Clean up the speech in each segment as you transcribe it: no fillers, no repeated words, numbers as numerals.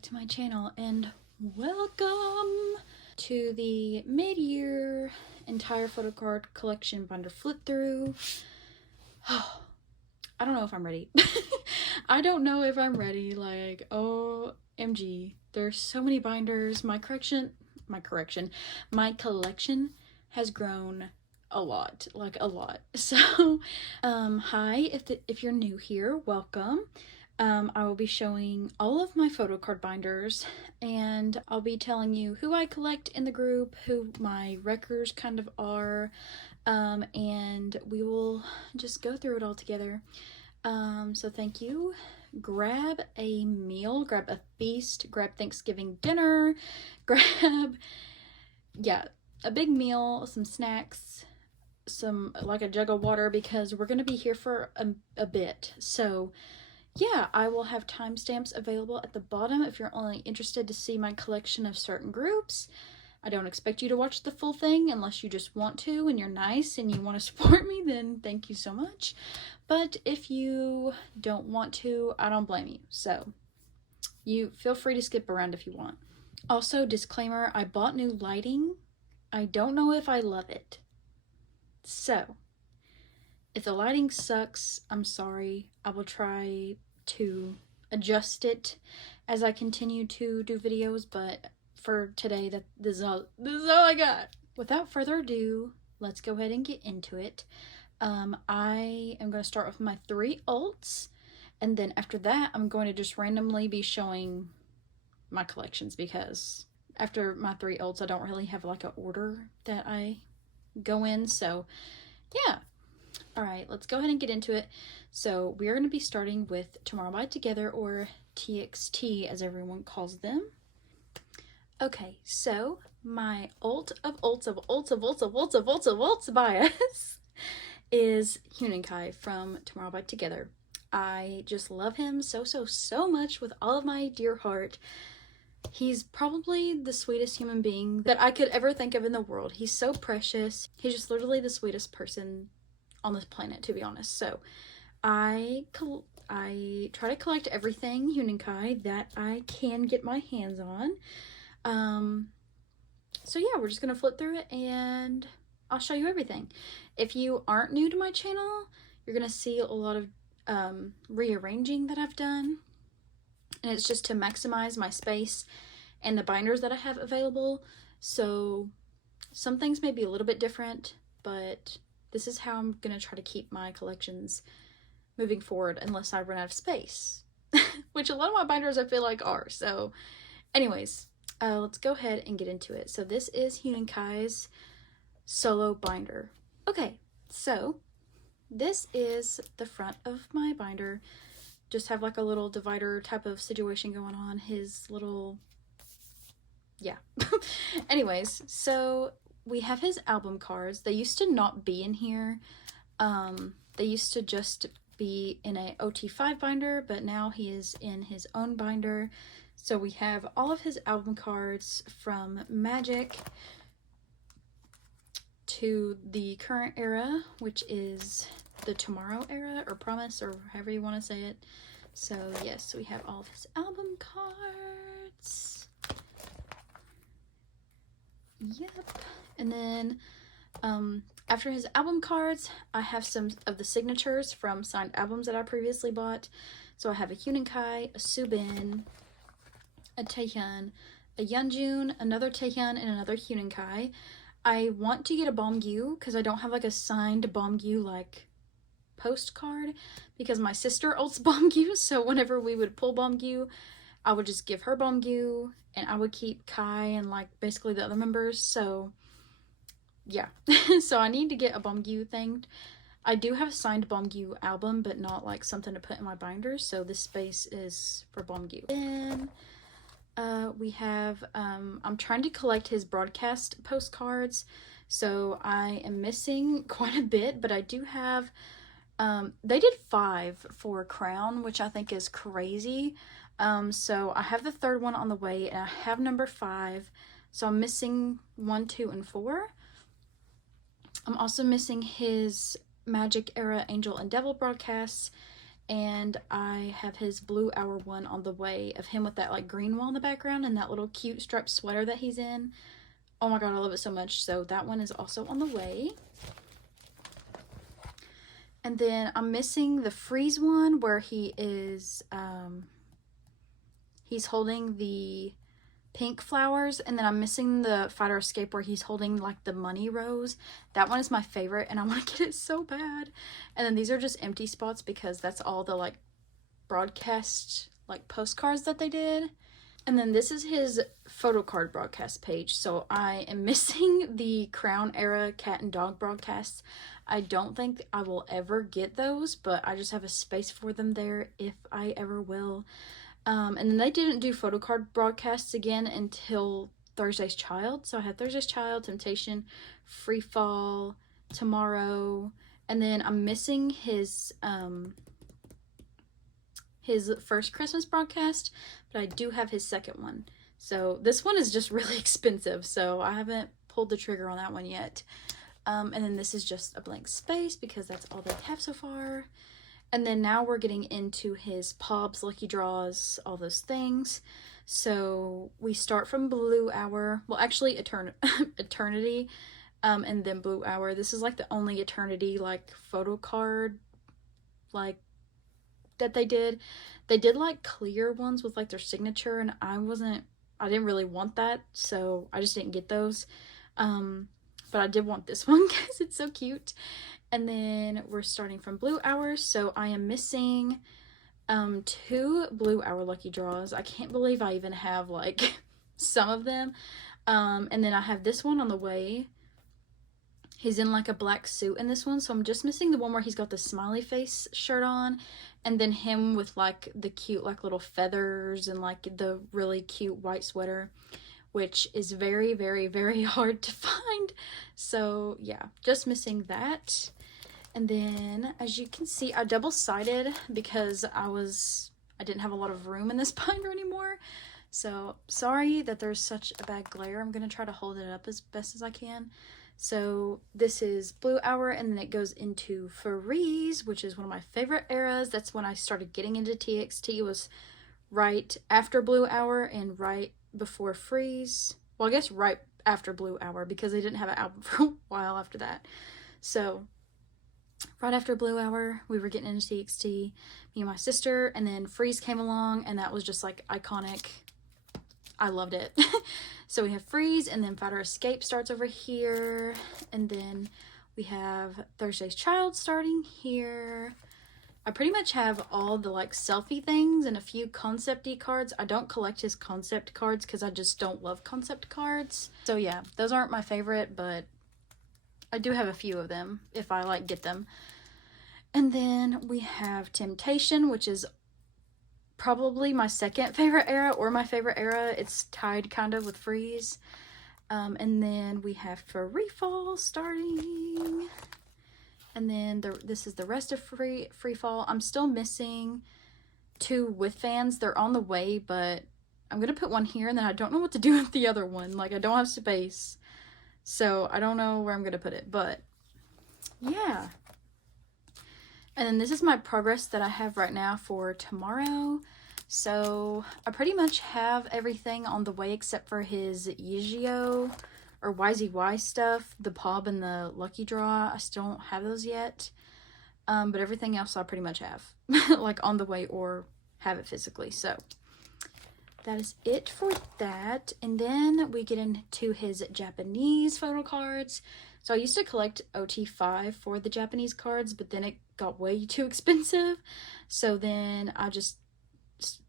back to my channel and welcome to the mid-year entire photocard collection binder flip through. I don't know if I'm ready. I don't know if I'm ready. Like, OMG, there's so many binders. My collection has grown a lot, like a lot. So hi, if you're new here, welcome. I will be showing all of my photocard binders, and I'll be telling you who I collect in the group, who my wreckers kind of are, and we will just go through it all together. So thank you. Grab a meal, grab a feast, grab Thanksgiving dinner, grab, yeah, a big meal, some snacks, like a jug of water, because we're going to be here for a bit. So yeah, I will have timestamps available at the bottom if you're only interested to see my collection of certain groups. I don't expect you to watch the full thing unless you just want to and you're nice and you want to support me, then thank you so much. But if you don't want to, I don't blame you. So you feel free to skip around if you want. Also, disclaimer, I bought new lighting. I don't know if I love it. So if the lighting sucks, I'm sorry. I will try to adjust it as I continue to do videos, but for today, this is all I got. Without further ado, let's go ahead and get into it. I am going to start with my 3 ults, and then after that, I'm going to just randomly be showing my collections, because after my 3 ults, I don't really have like an order that I go in, so yeah. Alright, let's go ahead and get into it. So we're going to be starting with Tomorrow by Together, or TXT as everyone calls them. Okay, so my ult of ults bias is Hueningkai from Tomorrow by Together. I just love him so much with all of my dear heart. He's probably the sweetest human being that I could ever think of in the world. He's so precious. He's just literally the sweetest person on this planet, to be honest. So I try to collect everything Hueningkai that I can get my hands on. So yeah, we're just gonna flip through it and I'll show you everything. If you aren't new to my channel, you're gonna see a lot of rearranging that I've done, and it's just to maximize my space and the binders that I have available. So some things may be a little bit different, but this is how I'm gonna try to keep my collections moving forward unless I run out of space, which a lot of my binders I feel like are. So anyways, let's go ahead and get into it. So this is Hueninkai's solo binder. Okay, so this is the front of my binder. Just have like a little divider type of situation going on. His little, yeah. Anyways, so we have his album cards. They used to not be in here. They used to just be in a OT5 binder, but now he is in his own binder. So we have all of his album cards from Magic to the current era, which is the Tomorrow era, or Promise, or however you want to say it. So yes, we have all of his album cards. Yep. And then after his album cards, I have some of the signatures from signed albums that I previously bought. So I have a Hueningkai, a Subin, a Taehyun, a Yeonjun, another Taehyun, and another Hueningkai. I want to get a Bomgyu because I don't have like a signed Bomgyu like postcard, because my sister ults Bomgyu, so whenever we would pull Bomgyu, I would just give her Bomgyu and I would keep Kai and like basically the other members. So yeah. So I need to get a Bomgyu thing. I do have a signed Bomgyu album, but not like something to put in my binders, so this space is for Bomgyu. Then we have I'm trying to collect his broadcast postcards, so I am missing quite a bit, but I do have they did 5 for Crown, which I think is crazy. So I have the 3rd one on the way, and I have number 5, so I'm missing 1, 2, and 4. I'm also missing his Magic era Angel and Devil broadcasts, and I have his Blue Hour one on the way of him with that like green wall in the background and that little cute striped sweater that he's in. Oh my god, I love it so much. So that one is also on the way. And then I'm missing the Freeze one where he is, he's holding the pink flowers, and then I'm missing the Fighter Escape where he's holding like the money rose. That one is my favorite and I want to get it so bad. And then these are just empty spots because that's all the like broadcast like postcards that they did. And then this is his photo card broadcast page. So I am missing the Crown era cat and dog broadcasts. I don't think I will ever get those, but I just have a space for them there if I ever will. And then they didn't do photo card broadcasts again until Thursday's Child. So I had Thursday's Child, Temptation, Free Fall, Tomorrow, and then I'm missing his first Christmas broadcast, but I do have his second one. So this one is just really expensive, so I haven't pulled the trigger on that one yet. And then this is just a blank space because that's all they have so far. And then now we're getting into his Pobs, Lucky Draws, all those things. So we start from Blue Hour. Well, actually, Eternity, and then Blue Hour. This is like the only Eternity, like, photo card, like, that they did. They did, like, clear ones with, like, their signature, and I didn't really want that, so I just didn't get those. But I did want this one because it's so cute. And then we're starting from Blue Hour, so I am missing 2 Blue Hour Lucky Draws. I can't believe I even have like some of them. And then I have this one on the way. He's in like a black suit in this one, so I'm just missing the one where he's got the smiley face shirt on, and then him with like the cute like little feathers and like the really cute white sweater, which is very, very, very hard to find. So yeah, just missing that. And then, as you can see, I double-sided because I didn't have a lot of room in this binder anymore. So, sorry that there's such a bad glare. I'm going to try to hold it up as best as I can. So, this is Blue Hour, and then it goes into riize, which is one of my favorite eras. That's when I started getting into TXT. Was right after Blue Hour and right before riize. Well, I guess right after Blue Hour because they didn't have an album for a while after that. So, right after Blue Hour, we were getting into TXT, me and my sister, and then riize came along, and that was just, like, iconic. I loved it. So we have riize, and then Fighter Escape starts over here, and then we have Thursday's Child starting here. I pretty much have all the, like, selfie things and a few concept-y cards. I don't collect his concept cards because I just don't love concept cards. So, yeah, those aren't my favorite, but I do have a few of them if I like get them. And then we have Temptation, which is probably my second favorite era or my favorite era. It's tied kind of with riize. And then we have Free Fall starting. And then this is the rest of Free Fall. I'm still missing 2 with fans. They're on the way, but I'm going to put one here and then I don't know what to do with the other one. Like, I don't have space. So, I don't know where I'm going to put it, but yeah. And then this is my progress that I have right now for tomorrow. So, I pretty much have everything on the way except for his Yizio or YZY stuff, the Pob and the Lucky Draw. I still don't have those yet. But everything else I pretty much have, like on the way or have it physically. So, that is it for that. And then we get into his Japanese photo cards. So I used to collect OT5 for the Japanese cards, but then it got way too expensive. So then I just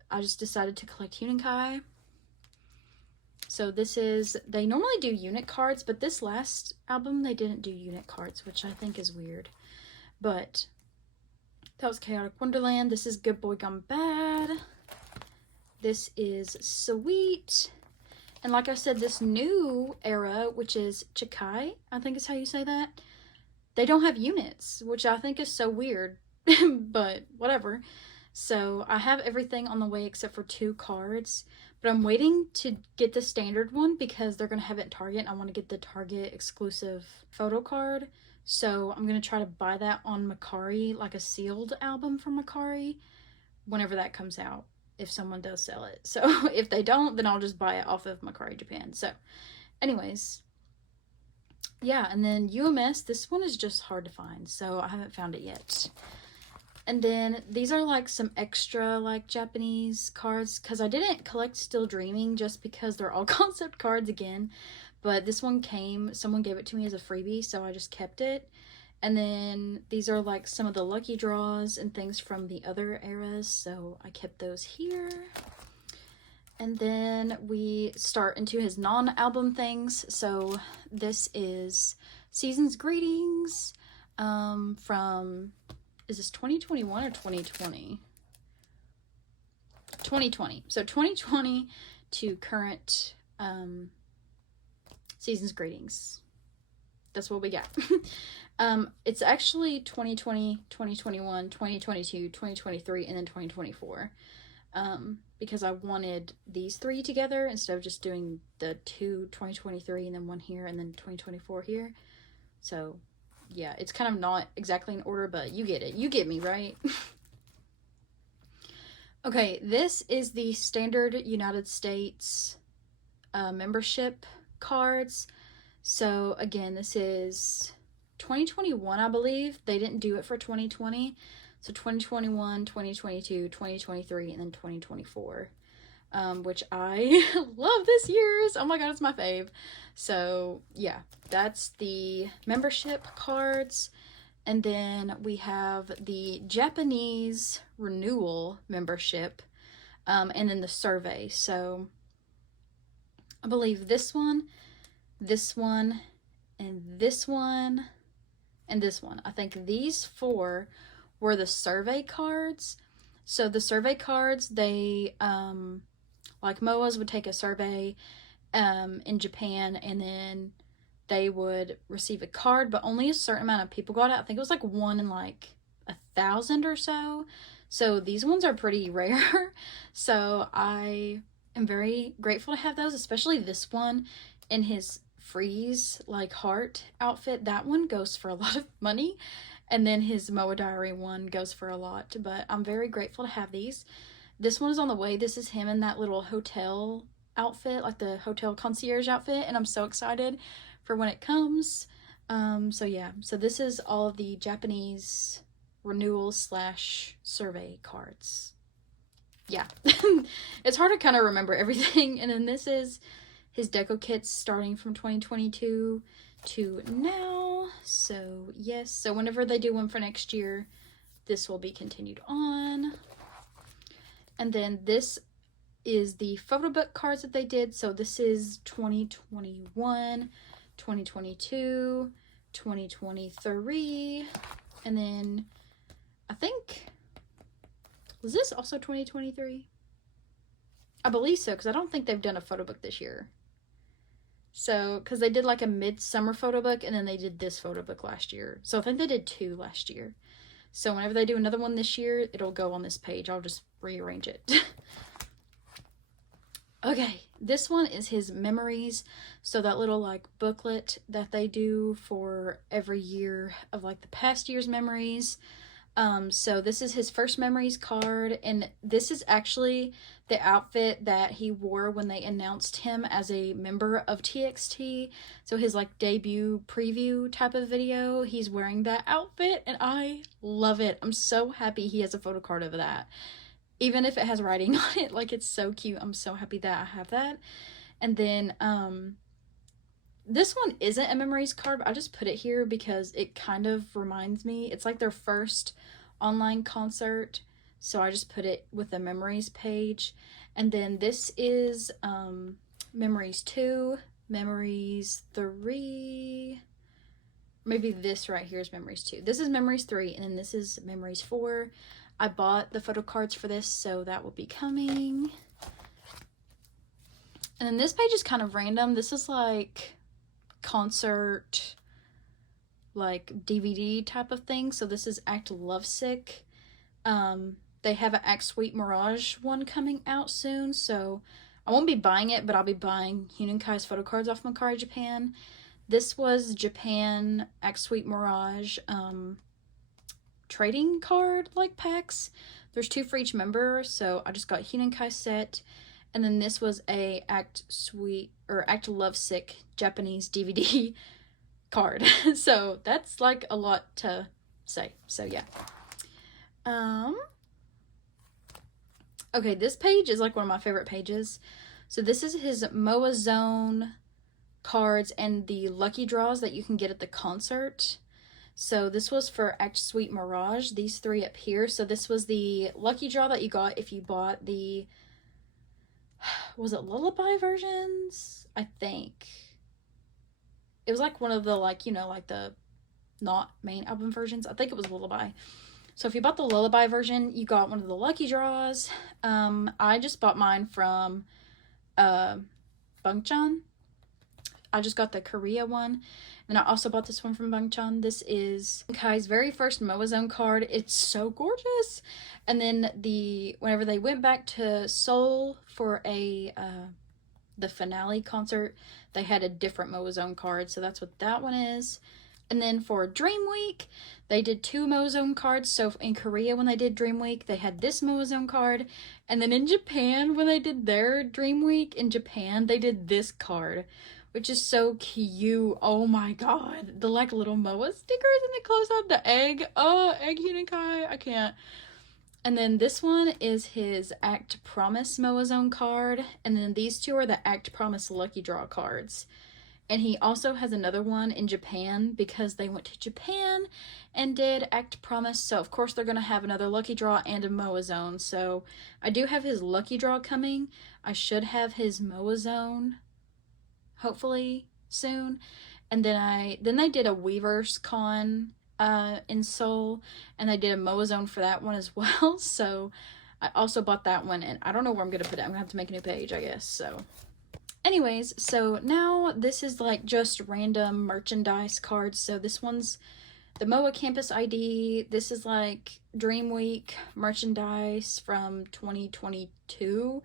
decided to collect Huninkai. So this is, they normally do unit cards, but this last album they didn't do unit cards, which I think is weird. But that was Chaotic Wonderland. This is Good Boy Gone Bad. This is Sweet. And like I said, this new era, which is Chikai, I think is how you say that, they don't have units, which I think is so weird, but whatever. So I have everything on the way except for 2 cards, but I'm waiting to get the standard one because they're going to have it in Target. And I want to get the Target exclusive photo card. So I'm going to try to buy that on Mercari, like a sealed album from Mercari, whenever that comes out, if someone does sell it. So if they don't, then I'll just buy it off of Mercari Japan. So anyways, yeah, and then UMS, this one is just hard to find, so I haven't found it yet. And then these are like some extra like Japanese cards, because I didn't collect Still Dreaming just because they're all concept cards again. But this one came, someone gave it to me as a freebie, so I just kept it. And then these are like some of the lucky draws and things from the other eras, so I kept those here. And then we start into his non-album things. So this is Season's Greetings from, is this 2021 or 2020? 2020. So 2020 to current Season's Greetings. That's what we got. It's actually 2020, 2021, 2022, 2023, and then 2024. Because I wanted these three together instead of just doing the 2023 and then one here and then 2024 here. So yeah, it's kind of not exactly in order, but you get it. You get me, right? Okay, this is the standard United States membership cards. So again, this is 2021, I believe. They didn't do it for 2020. So 2021, 2022, 2023, and then 2024. Which I love this year's. Oh my god, it's my fave. So yeah, that's the membership cards. And then we have the Japanese renewal membership, and then the survey. So I believe this one, and this one, and this one. I think these four were the survey cards. So the survey cards, they, like MOAs would take a survey in Japan, and then they would receive a card, but only a certain amount of people got it. I think it was like 1 in like 1,000 or so. So these ones are pretty rare. So I am very grateful to have those, especially this one in his Frieze like heart outfit. That one goes for a lot of money, and then his Moa Diary one goes for a lot, but I'm very grateful to have these. This one is on the way. This is him in that little hotel outfit, like the hotel concierge outfit, and I'm so excited for when it comes. So yeah, so this is all of the Japanese renewal / survey cards. Yeah. It's hard to kind of remember everything. And then this is his deco kits starting from 2022 to now. So yes, so whenever they do one for next year, this will be continued on. And then this is the photo book cards that they did. So this is 2021, 2022, 2023, and then I think, was this also 2023? I believe so, because I don't think they've done a photo book this year. So, because they did like a midsummer photo book, and then they did this photo book last year. So I think they did 2 last year. So whenever they do another one this year, it'll go on this page. I'll just rearrange it. Okay, this one is his memories. So that little like booklet that they do for every year of like the past year's memories. So this is his first memories card, and this is actually the outfit that he wore when they announced him as a member of TXT. So his like debut preview type of video, he's wearing that outfit, and I love it. I'm so happy he has a photo card of that. Even if it has writing on it, like it's so cute. I'm so happy that I have that. And then this one isn't a memories card, but I just put it here because it kind of reminds me. It's like their first online concert, so I just put it with the memories page. And then this is memories 2, memories 3. Maybe this right here is memories 2. This is memories 3, and then this is memories 4. I bought the photo cards for this, so that will be coming. And then this page is kind of random. This is like concert, like DVD type of thing. So this is Act Lovesick. They have an Act Sweet Mirage one coming out soon, so I won't be buying it, but I'll be buying Hunankai's photo cards off Mercari Japan. This was Japan Act Sweet Mirage trading card like packs. There's 2 for each member, so I just got Hinenkai set. And then this was a Act Sweet or Act Lovesick Japanese DVD card. So that's like a lot to say. So yeah. Okay, this page is like one of my favorite pages. So this is his MOA Zone cards and the lucky draws that you can get at the concert. So this was for Act Sweet Mirage, these 3 up here. So this was the lucky draw that you got if you bought the, was it Lullaby versions? I think. It was like one of the, like, you know, like the not main album versions. I think it was Lullaby. So if you bought the Lullaby version, you got one of the lucky draws. I just bought mine from Bangchan. I just got the Korea one. And I also bought this one from Bangchan. This is Kai's very first MOA Zone card. It's so gorgeous. And then whenever they went back to Seoul for the finale concert, they had a different MOA Zone card. So that's what that one is. And then for Dream Week, they did 2 MOA Zone cards. So in Korea, when they did Dream Week, they had this MOA Zone card. And then in Japan, when they did their Dream Week in Japan, they did this card, which is so cute. Oh my god. The like little MOA stickers and the close up the egg. Oh, egg Hinenkai. I can't. And then this one is his Act Promise MOA Zone card. And then these 2 are the Act Promise Lucky Draw cards. And he also has another one in Japan because they went to Japan and did Act Promise. So, of course, they're going to have another Lucky Draw and a MOA Zone. So, I do have his Lucky Draw coming. I should have his MOA Zone, hopefully, soon. And then they did a Weavers Con in Seoul. And they did a MOA Zone for that one as well. So, I also bought that one. And I don't know where I'm going to put it. I'm going to have to make a new page, I guess. So... anyways, so now this is like just random merchandise cards. So this one's the MOA Campus ID. This is like Dream Week merchandise from 2022.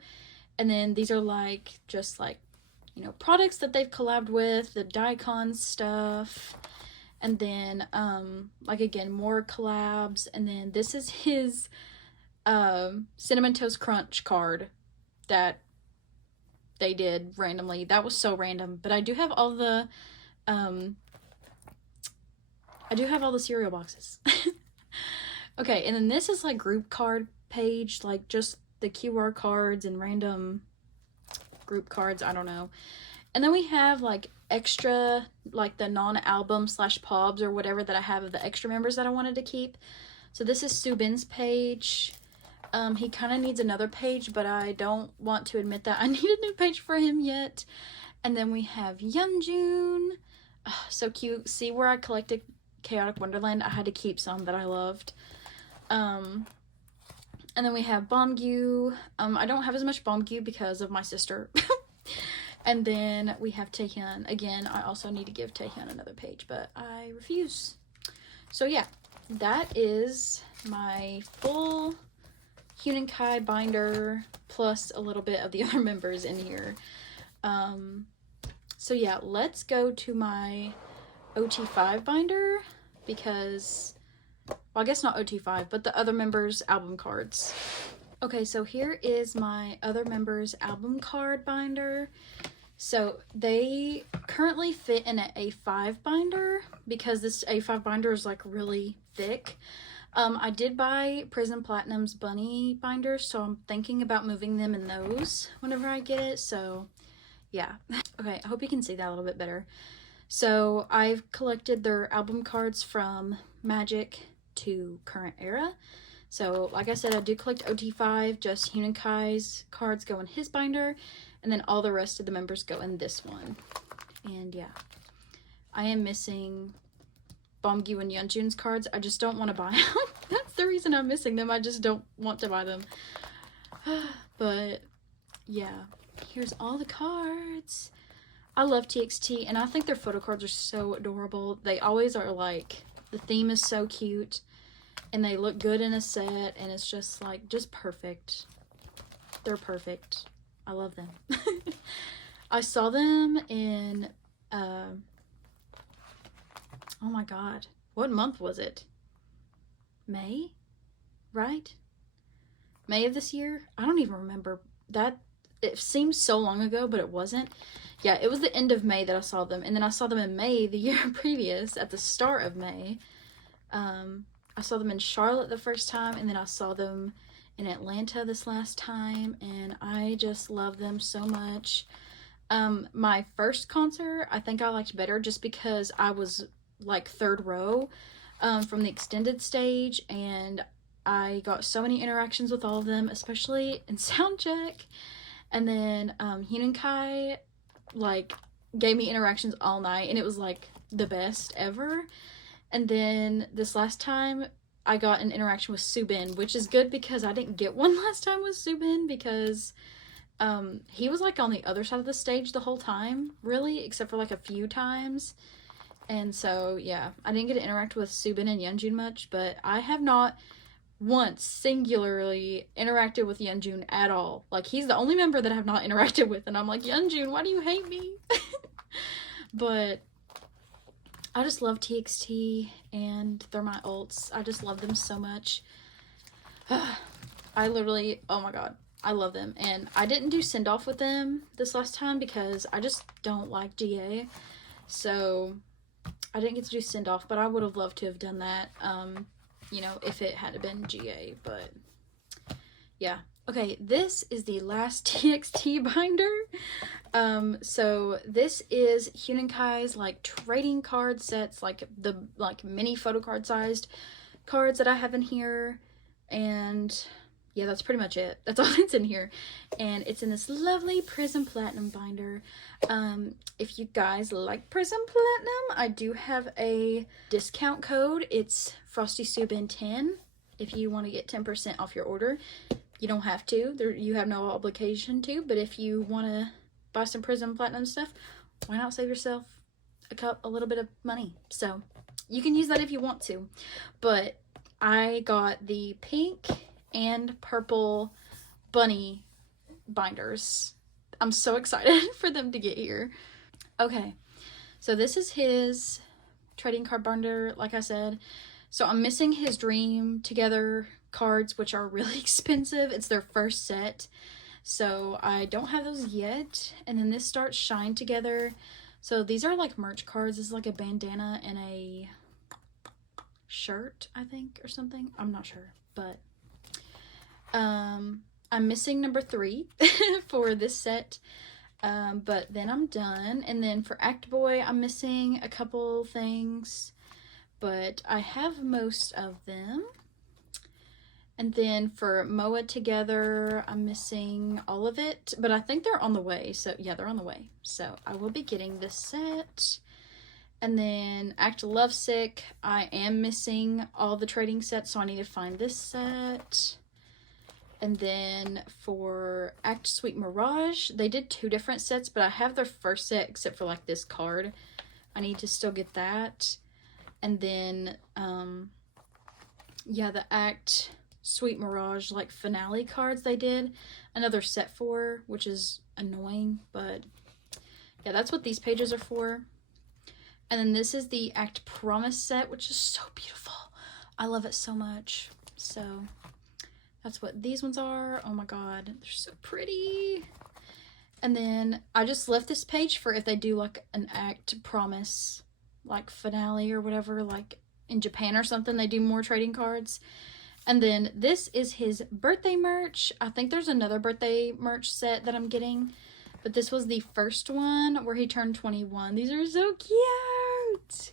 And then these are like just like, you know, products that they've collabed with, the Daikon stuff. And then like again, more collabs. And then this is his Cinnamon Toast Crunch card that they did randomly. That was so random, but I do have all the cereal boxes. Okay, and then this is like group card page, like just the QR cards and random group cards, I don't know. And then we have like extra, like the non-album / pobs or whatever that I have of the extra members that I wanted to keep. So this is Subin's page. He kind of needs another page, but I don't want to admit that I need a new page for him yet. And then we have Yeonjun. Oh, so cute. See where I collected Chaotic Wonderland? I had to keep some that I loved. And then we have Bombgyu. I don't have as much Bombgyu because of my sister. And then we have Taehyun. Again, I also need to give Taehyun another page, but I refuse. So yeah, that is my full Hinenkai binder plus a little bit of the other members in here. So yeah, let's go to my OT5 binder because, well, I guess not OT5, but the other members' album cards. Okay, so here is my other members' album card binder. So they currently fit in an A5 binder because this A5 binder is like really thick. I did buy Prison Platinum's bunny binders, so I'm thinking about moving them in those whenever I get it. So yeah. Okay, I hope you can see that a little bit better. So I've collected their album cards from Magic to current era. So like I said, I do collect OT5, just Hunenkai's cards go in his binder, and then all the rest of the members go in this one. And yeah, I am missing Bombgyu and Yeonjun's cards. I just don't want to buy them. That's the reason I'm missing them. I just don't want to buy them. But yeah, here's all the cards. I love TXT, and I think their photo cards are so adorable. They always are. Like, the theme is so cute, and they look good in a set, and it's just like, just perfect. They're perfect. I love them. I saw them in Oh my god. What month was it? May? Right? May of this year? I don't even remember. That, it seems so long ago, but it wasn't. Yeah, it was the end of May that I saw them. And then I saw them in May the year previous, at the start of May. I saw them in Charlotte the first time, and then I saw them in Atlanta this last time, and I just love them so much. My first concert, I think I liked better just because I was like third row from the extended stage, and I got so many interactions with all of them, especially in sound check. And then Kai like gave me interactions all night, and it was like the best ever. And then this last time I got an interaction with Subin, which is good because I didn't get one last time with Subin because he was like on the other side of the stage the whole time, really, except for like a few times. And so yeah, I didn't get to interact with Subin and Yeonjun much, but I have not once singularly interacted with Yeonjun at all. Like, he's the only member that I have not interacted with, and I'm like, Yeonjun, why do you hate me? But I just love TXT, and they're my ults. I just love them so much. I literally, oh my god, I love them. And I didn't do send off with them this last time because I just don't like GA, so I didn't get to do send off, but I would have loved to have done that, you know, if it had been GA. But yeah. Okay, this is the last TXT binder. So this is Kai's like trading card sets, like the mini photocard sized cards that I have in here. And yeah, that's pretty much it. That's all that's in here. And it's in this lovely Prism Platinum binder. If you guys like Prism Platinum, I do have a discount code. It's FrostySubin10 if you want to get 10% off your order. You don't have to. You have no obligation to, but if you want to buy some Prism Platinum stuff, why not save yourself a little bit of money? So you can use that if you want to. But I got the pink and purple bunny binders. I'm so excited for them to get here. Okay, so this is his trading card binder, like I said. So I'm missing his Dream Together cards, which are really expensive. It's their first set, so I don't have those yet. And then this starts Shine Together. So these are like merch cards. This is like a bandana and a shirt, I think, or something. I'm not sure, but I'm missing number 3 for this set. But then I'm done. And then for Act Boy, I'm missing a couple things, but I have most of them. And then for Moa Together, I'm missing all of it, but I think they're on the way. So yeah, they're on the way. So I will be getting this set. And then Act Lovesick, I am missing all the trading sets, so I need to find this set. And then for Act Sweet Mirage, they did 2 different sets, but I have their first set except for like this card. I need to still get that. And then yeah, the Act Sweet Mirage like finale cards they did another set for, which is annoying, but yeah, that's what these pages are for. And then this is the Act Promise set, which is so beautiful. I love it so much. So that's what these ones are. Oh my god, they're so pretty. And then I just left this page for if they do like an Act Promise like finale or whatever, like in Japan or something, they do more trading cards. And then this is his birthday merch. I think there's another birthday merch set that I'm getting, but this was the first one where he turned 21. These are so cute.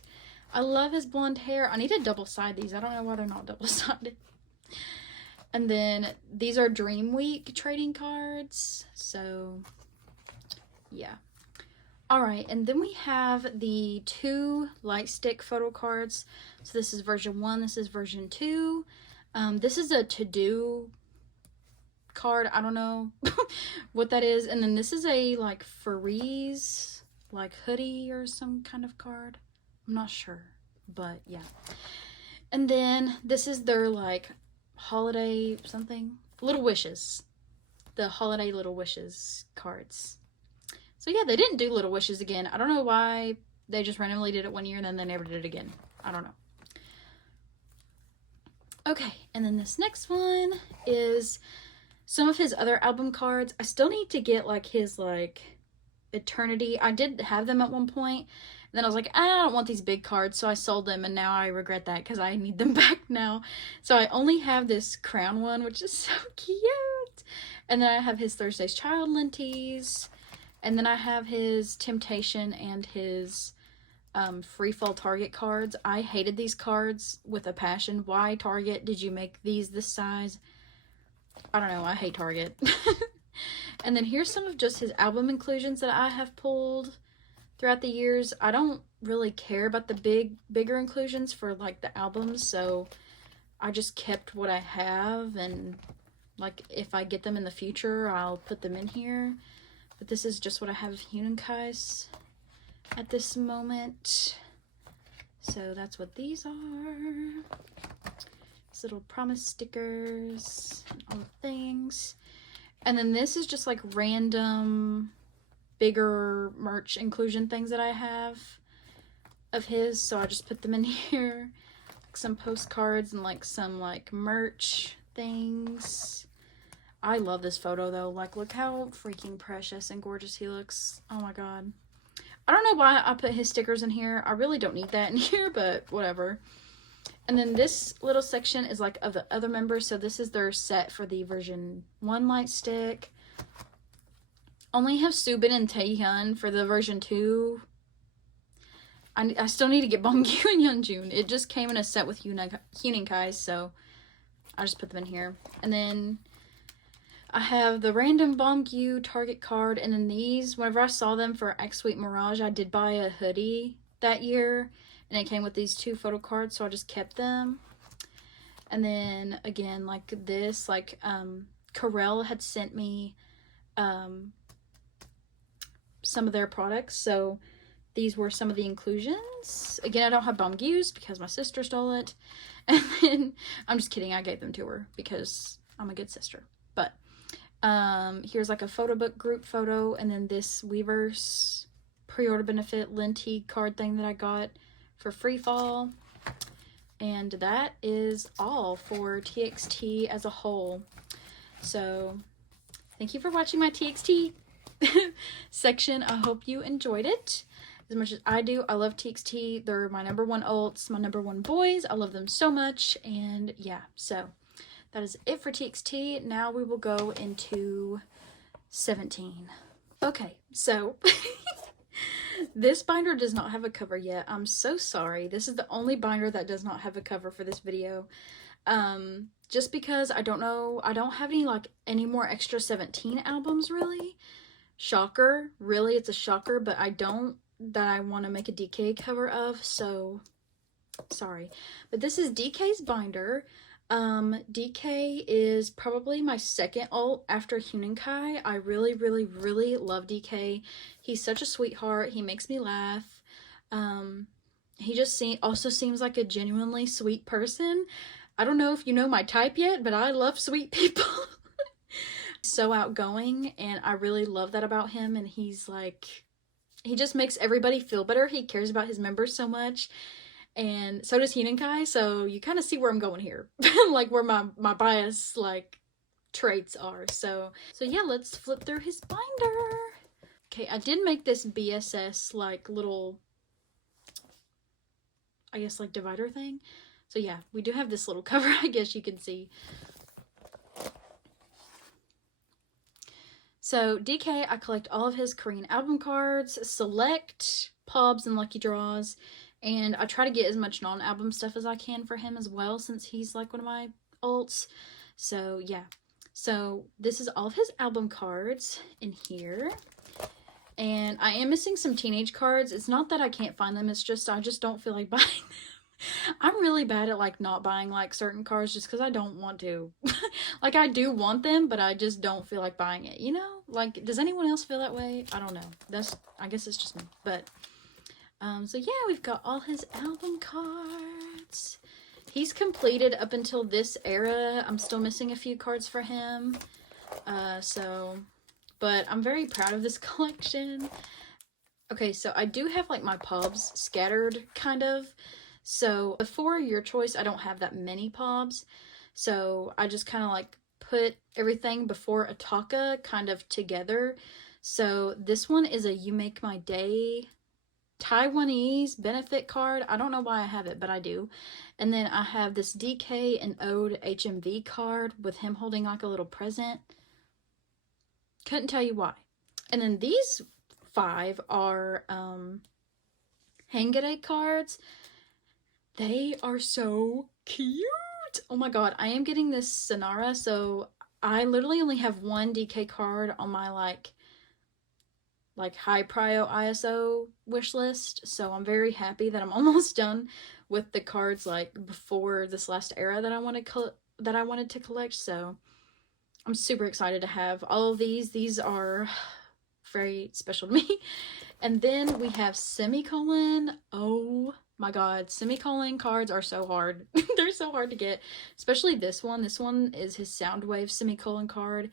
I love his blonde hair. I need to double side these. I don't know why they're not double sided. And then these are Dream Week trading cards. So yeah. All right, and then we have the 2 light stick photo cards. So this is version 1, this is version 2. This is a to-do card. I don't know what that is. And then this is a like riize like hoodie or some kind of card. I'm not sure, but yeah. And then this is their like holiday something, Little Wishes, the holiday Little Wishes cards. So yeah, they didn't do Little Wishes again. I don't know why they just randomly did it one year and then they never did it again. I don't know. Okay, and then this next one is some of his other album cards. I still need to get like his like Eternity. I did have them at one point, and then I was like, I don't want these big cards, so I sold them, and now I regret that because I need them back now. So I only have this Crown one, which is so cute. And then I have his Thursday's Child Linties, and then I have his Temptation and his Free Fall Target cards. I hated these cards with a passion. Why, Target, did you make these this size? I don't know. I hate Target. And then here's some of just his album inclusions that I have pulled throughout the years. I don't really care about the bigger inclusions for like the albums, so I just kept what I have, and like if I get them in the future, I'll put them in here. But this is just what I have of Huenenkais at this moment. So that's what these are. These little promise stickers and all the things. And then this is just like random bigger merch inclusion things that I have of his. So I just put them in here. Like some postcards and like some like merch things. I love this photo though. Like look how freaking precious and gorgeous he looks. Oh my god. I don't know why I put his stickers in here. I really don't need that in here, but whatever. And then this little section is like of the other members. So this is their set for the version 1 light stick. Only have Subin and Taehyun for the version 2. I still need to get Bongyu and Yeonjun. It just came in a set with Huenenkais, so I just put them in here. And then I have the random Bongyu Target card. And then these, whenever I saw them for X Sweet Mirage, I did buy a hoodie that year. And it came with these 2 photo cards, so I just kept them. And then, again, like this, like, Corel had sent me some of their products. So these were some of the inclusions. Again, I don't have Bongyo's because my sister stole it. And then, I'm just kidding, I gave them to her because I'm a good sister. But, here's like a photo book group photo. And then this Weverse pre-order benefit Linty card thing that I got for Free Fall. And that is all for TXT as a whole. So thank you for watching my TXT section. I hope you enjoyed it as much as I do. I love TXT. They're my #1 ults, my #1 boys. I love them so much. And yeah, so that is it for TXT. Now we will go into 17. Okay, so this binder does not have a cover yet. I'm so sorry. This is the only binder that does not have a cover for this video. Just because I don't know, I don't have any more extra 17 albums really. Shocker. Really, it's a shocker, but I don't that I want to make a DK cover of, so sorry. But this is DK's binder. DK is probably my second ult after Huenenkai. I really, really, really love DK. He's such a sweetheart. He makes me laugh. He just also seems like a genuinely sweet person. I don't know if you know my type yet, but I love sweet people. So outgoing, and I really love that about him. And he's like, he just makes everybody feel better. He cares about his members so much. And so does Huenenkai, so you kind of see where I'm going here. Like where my bias like traits are. So yeah, let's flip through his binder. Okay, I did make this BSS like little, I guess like divider thing. So yeah, we do have this little cover, I guess you can see. So DK, I collect all of his Korean album cards, select pubs and lucky draws. And I try to get as much non-album stuff as I can for him as well, since he's like one of my ults. So yeah. So this is all of his album cards in here. And I am missing some teenage cards. It's not that I can't find them. It's just I just don't feel like buying them. I'm really bad at like not buying like certain cards just because I don't want to. Like I do want them, but I just don't feel like buying it. You know? Like, does anyone else feel that way? I don't know. I guess it's just me. But so yeah, we've got all his album cards. He's completed up until this era. I'm still missing a few cards for him. But I'm very proud of this collection. Okay, so I do have like my pubs scattered kind of. So for your choice, I don't have that many pubs. So I just kind of like put everything before Ataka kind of together. So this one is a You Make My Day Taiwanese benefit card. I don't know why I have it, but I do. And then I have this DK and Ode HMV card with him holding like a little present. Couldn't tell you why. And then these 5 are Hangare cards. They are so cute. Oh my god, I am getting this Sonara, so I literally only have 1 DK card on my like high prio ISO wish list, so I'm very happy that I'm almost done with the cards like before this last era that I wanted to collect. So I'm super excited to have all of these. These are very special to me. And then we have semicolon. Oh my god, semicolon cards are so hard. They're so hard to get, especially this one. This one is his Soundwave semicolon card.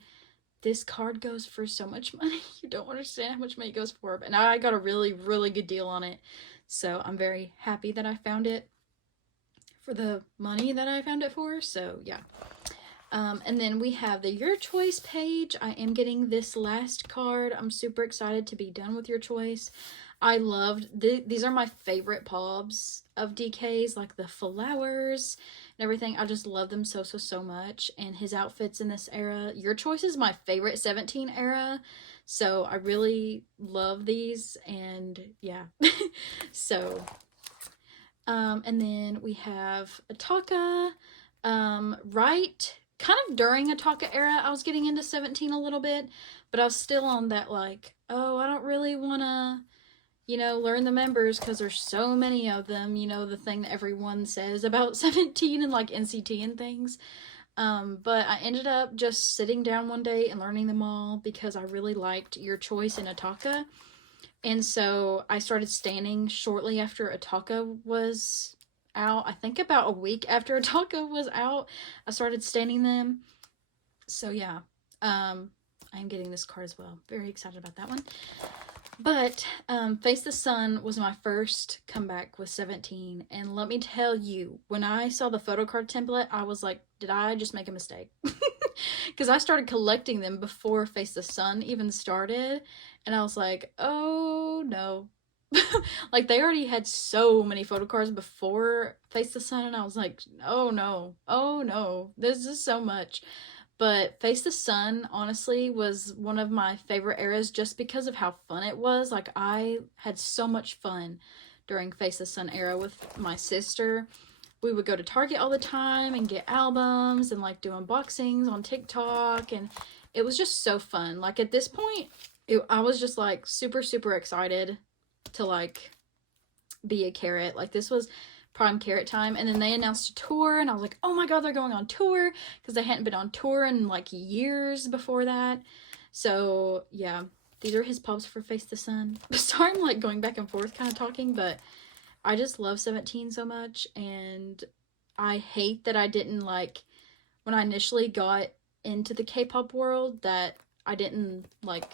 This card goes for so much money. You don't understand how much money it goes for. And I got a really, really good deal on it. So I'm very happy that I found it for the money that I found it for. So yeah. And then we have the Your Choice page. I am getting this last card. I'm super excited to be done with Your Choice. I loved, these are my favorite pubs of DK's, like the flowers and everything. I just love them so, so, so much. And his outfits in this era. Your Choice is my favorite 17 era. So I really love these. And yeah. So, and then we have Ataka, right kind of during Ataka era, I was getting into 17 a little bit, but I was still on that like, oh, I don't really want to, you know, learn the members because there's so many of them, you know, the thing that everyone says about 17 and like NCT and things. But I ended up just sitting down one day and learning them all because I really liked Your Choice in Ataka. And so I started standing shortly after Ataka was out. I think about a week after Ataka was out, I started standing them. So yeah, I'm getting this card as well. Very excited about that one. But Face the Sun was my first comeback with 17. And let me tell you, when I saw the photo card template, I was like, did I just make a mistake? Because I started collecting them before Face the Sun even started. And I was like, oh no. Like they already had so many photo cards before Face the Sun, and I was like, oh no, this is so much. But Face the Sun honestly was one of my favorite eras just because of how fun it was. Like I had so much fun during Face the Sun era with my sister. We would go to Target all the time and get albums and like do unboxings on TikTok, and it was just so fun. Like at this point, I was just like super, super excited to like be a carrot. Like this was prime carrot time. And then they announced a tour and I was like, oh my god, they're going on tour, because they hadn't been on tour in like years before that. So yeah, these are his pubs for Face the Sun. Sorry, I'm like going back and forth kind of talking, but I just love 17 so much. And I hate that I didn't like, when I initially got into the K-pop world, that I didn't like,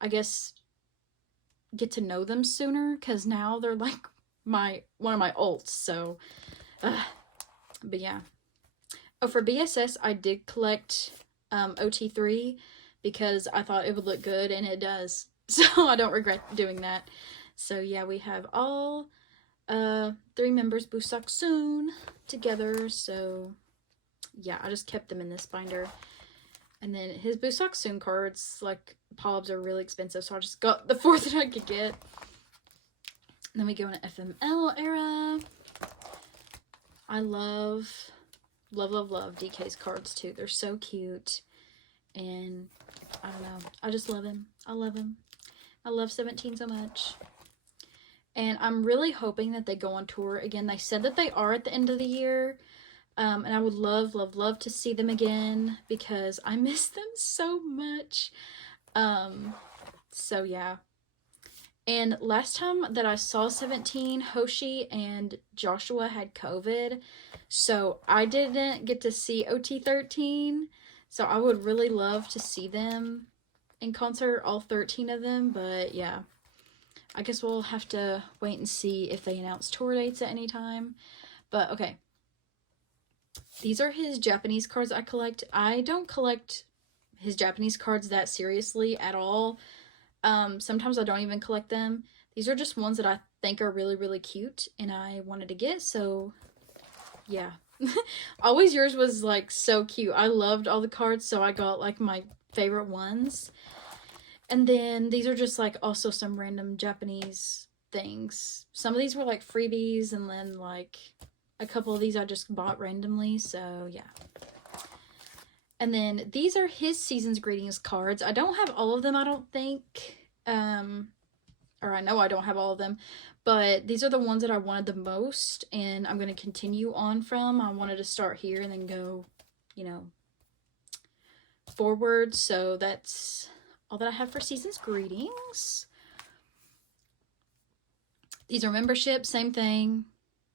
I guess, get to know them sooner, because now they're like one of my ults. So but yeah. Oh, for BSS I did collect OT3 because I thought it would look good, and it does. So I don't regret doing that. So yeah, we have all 3 members Busak soon together. So yeah, I just kept them in this binder. And then his Busak soon cards, like Polyps, are really expensive, so I just got the 4 that I could get. And then we go into FML era. I love DK's cards too. They're so cute. And I don't know, I just love him. I love him. I love 17 so much. And I'm really hoping that they go on tour again. They said that they are at the end of the year. And I would love, love, love to see them again because I miss them so much. So yeah. And last time that I saw 17, Hoshi and Joshua had COVID. So I didn't get to see OT13. So I would really love to see them in concert, all 13 of them. But yeah, I guess we'll have to wait and see if they announce tour dates at any time. But okay. These are his Japanese cards I collect. I don't collect his Japanese cards that seriously at all. Sometimes I don't even collect them. These are just ones that I think are really, really cute and I wanted to get, so yeah. Always Yours was like so cute. I loved all the cards, so I got like my favorite ones. And then these are just like also some random Japanese things. Some of these were like freebies, and then like a couple of these I just bought randomly, so yeah. And then these are his Season's Greetings cards. I don't have all of them, I don't think. Or I know I don't have all of them, but these are the ones that I wanted the most, and I'm going to continue on from. I wanted to start here and then go, you know, forward. So that's all that I have for Season's Greetings. These are membership, same thing.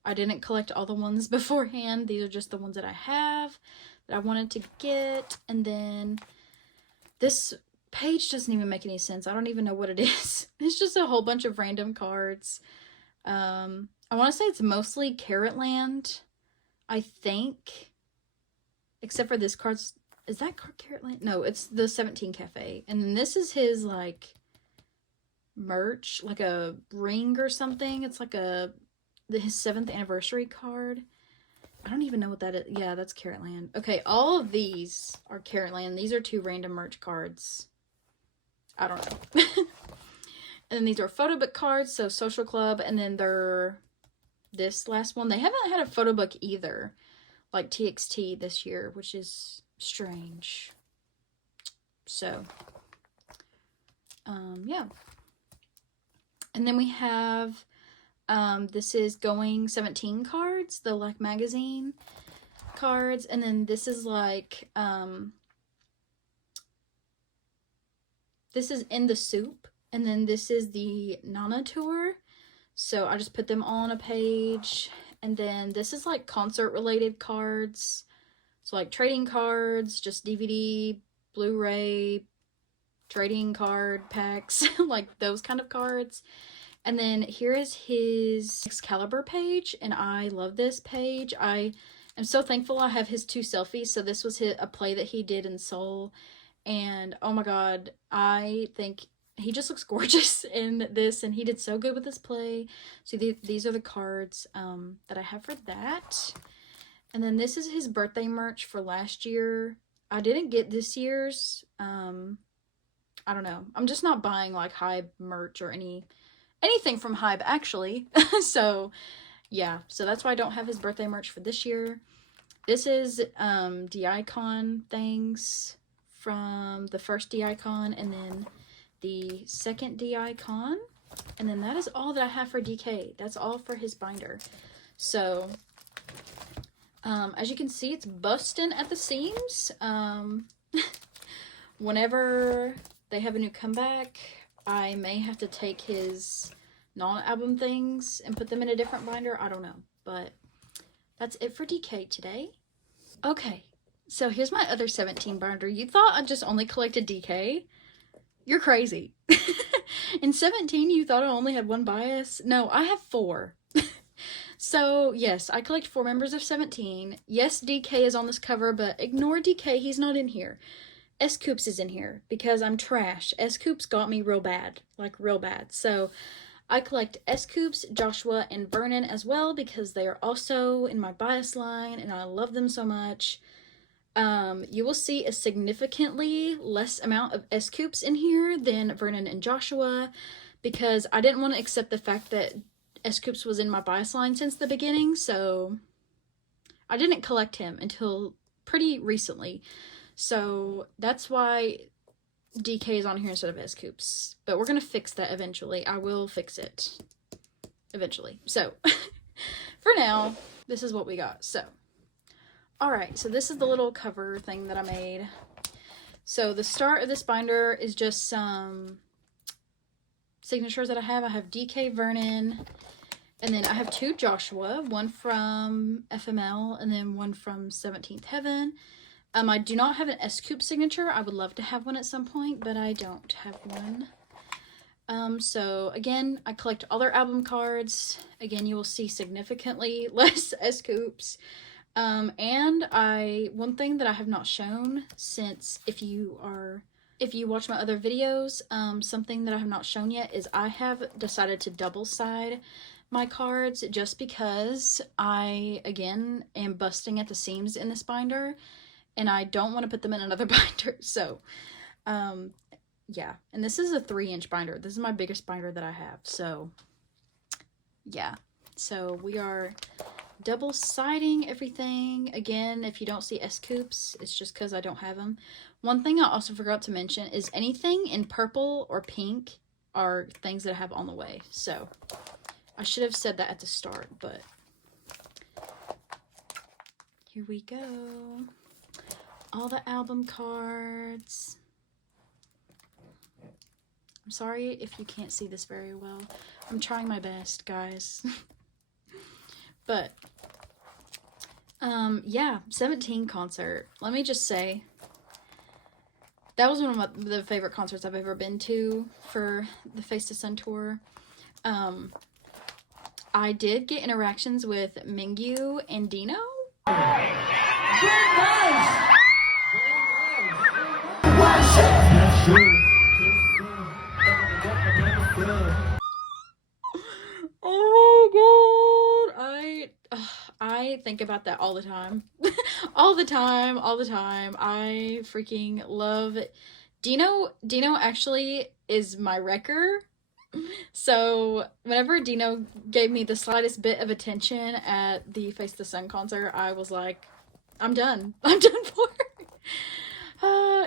I didn't collect all the ones beforehand. These are just the ones that I have that I wanted to get. And then this page doesn't even make any sense. I don't even know what it is. It's just a whole bunch of random cards. I want to say it's mostly Carrotland, I think. Except for this card's... Is that card Carrotland? No, it's the 17 Cafe. And then this is his, like, merch. Like a ring or something. It's like his 7th anniversary card. I don't even know what that is. Yeah, that's Carrotland. Okay, all of these are Carrotland. These are 2 random merch cards. I don't know. And then these are photo book cards, so Social Club, and then they're this last one. They haven't had a photo book either, like TXT this year, which is strange. So, yeah. And then we have, this is Going 17 cards, the like magazine cards, and then this is like, this is In the Soup, and then this is the Nana tour. So I just put them all on a page. And then this is like concert related cards. So like trading cards, just DVD, Blu-ray, trading card packs, like those kind of cards. And then here is his Excalibur page, and I love this page. I am so thankful I have his 2 selfies. So this was a play that he did in Seoul. And oh my god, I think he just looks gorgeous in this, and he did so good with this play. So these are the cards that I have for that. And then this is his birthday merch for last year. I didn't get this year's. I don't know. I'm just not buying like Hybe merch or anything from Hybe actually. So yeah, so that's why I don't have his birthday merch for this year. This is D-Icon things from the first D-Icon, and then the second D-Icon, and then that is all that I have for DK. That's all for his binder. So as you can see, it's busting at the seams. Whenever they have a new comeback, I may have to take his non-album things and put them in a different binder. I don't know, but that's it for DK today. Okay, so here's my other 17 binder. You thought I just only collected DK? You're crazy. In 17, you thought I only had 1 bias? No, I have 4. So, yes, I collect 4 members of 17. Yes, DK is on this cover, but ignore DK. He's not in here. S-Coops is in here because I'm trash. S-Coops got me real bad. Like, real bad. So, I collect S-Coops, Joshua, and Vernon as well because they are also in my bias line, and I love them so much. You will see a significantly less amount of S-Coops in here than Vernon and Joshua because I didn't want to accept the fact that S-Coops was in my bias line since the beginning, so I didn't collect him until pretty recently. So that's why DK is on here instead of S-Coops. But we're going to fix that eventually. I will fix it eventually. So, for now, this is what we got. So, alright, so this is the little cover thing that I made. So the start of this binder is just some signatures that I have. I have DK Vernon, and then I have 2 Joshua, one from FML and then one from 17th Heaven. I do not have an S-Coop signature. I would love to have one at some point, but I don't have one. So again, I collect all their album cards. Again, you will see significantly less scoops. And one thing that I have not shown, since if you watch my other videos, something that I have not shown yet is I have decided to double side my cards, just because I, again, am busting at the seams in this binder and I don't want to put them in another binder. So, yeah. And this is a 3-inch binder. This is my biggest binder that I have. So, yeah. So we are double siding everything. Again, if you don't see scoops, it's just because I don't have them. One thing I also forgot to mention is anything in purple or pink are things that I have on the way. So I should have said that at the start, but here we go. All the album cards. I'm sorry if you can't see this very well. I'm trying my best, guys. But yeah, 17 concert. Let me just say, that was one of the favorite concerts I've ever been to for the Face to Sun tour. I did get interactions with Mingyu and Dino. Oh my god, I think about that all the time. all the time. I freaking love Dino. Actually is my wrecker. So whenever Dino gave me the slightest bit of attention at the Face the Sun concert, I was like, I'm done. I'm done for.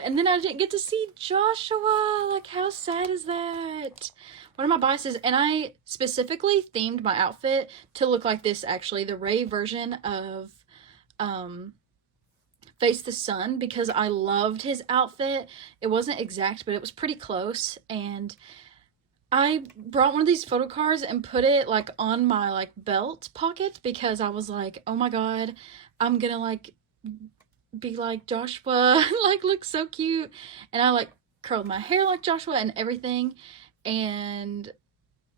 And then I didn't get to see Joshua. Like, how sad is that? One of my biases, and I specifically themed my outfit to look like this, actually, the Ray version of Face the Sun, because I loved his outfit. It wasn't exact, but it was pretty close, and I brought one of these photo cards and put it like on my like belt pocket, because I was like, oh my god, I'm gonna like be like Joshua, like look so cute. And I like curled my hair like Joshua and everything. And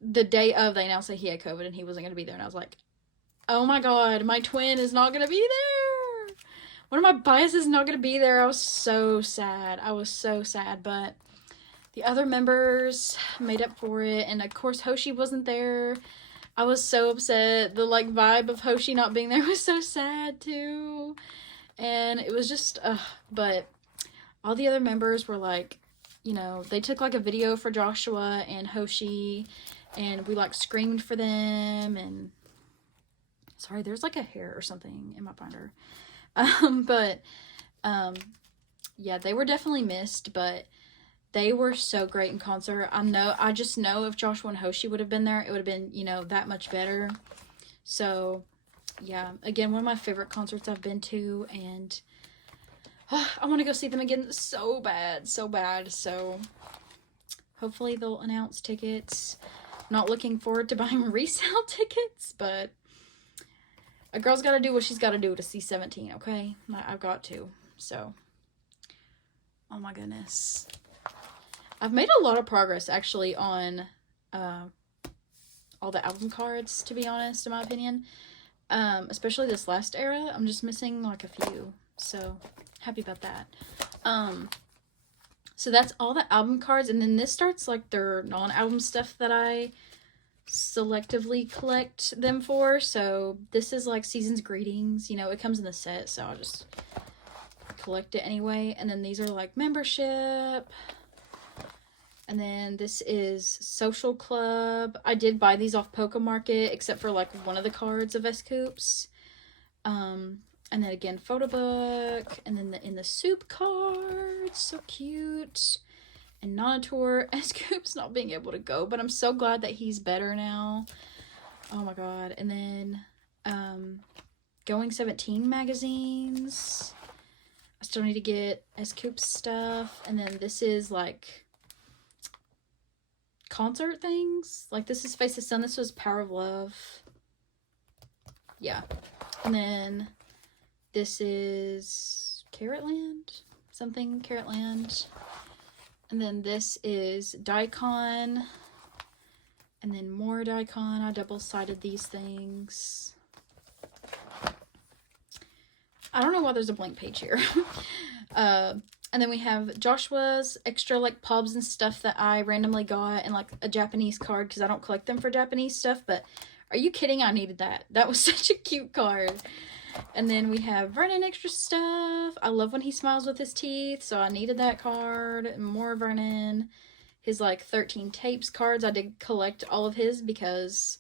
the day of, they announced that he had COVID and he wasn't gonna be there, and I was like, oh my god, my twin is not gonna be there. One of my biases is not gonna be there. I was so sad. But the other members made up for it, and of course Hoshi wasn't there. I was so upset. The like vibe of Hoshi not being there was so sad too. And it was just, but all the other members were like, you know, they took like a video for Joshua and Hoshi, and we like screamed for them. And sorry, there's like a hair or something in my binder. Yeah, they were definitely missed, but they were so great in concert. I just know if Joshua and Hoshi would have been there, it would have been, you know, that much better. So yeah, again, one of my favorite concerts I've been to, and I want to go see them again so bad. So hopefully they'll announce tickets. Not looking forward to buying resale tickets, but a girl's got to do what she's got to do to see 17, okay? I've got to. So, oh my goodness. I've made a lot of progress, actually, on all the album cards, to be honest, in my opinion. Especially this last era. I'm just missing, like, a few. So, happy about that. So that's all the album cards. And then this starts, like, their non-album stuff that I selectively collect them for. So, this is, like, Season's Greetings. You know, it comes in the set, so I'll just collect it anyway. And then these are, like, membership. And then this is Social Club. I did buy these off Poke Market, except for like one of the cards of S-Coops. And then again, photo book. And then in the soup cards, so cute. And Nonator, S-Coops not being able to go, but I'm so glad that he's better now. Oh my god. And then Going 17 magazines. I still need to get S-Coops stuff. And then this is like concert things. Like this is Face the Sun. This was Power of Love. Yeah. And then this is Carrotland. Something Carrotland. And then this is Daikon. nerd icon. I double-sided these things. I don't know why there's a blank page here. And then we have Joshua's extra like pubs and stuff that I randomly got, and like a Japanese card because I don't collect them for Japanese stuff, but are you kidding? I needed that. That was such a cute card. And then we have Vernon extra stuff. I love when he smiles with his teeth, so I needed that card. And more Vernon. His like 13 tapes cards. I did collect all of his because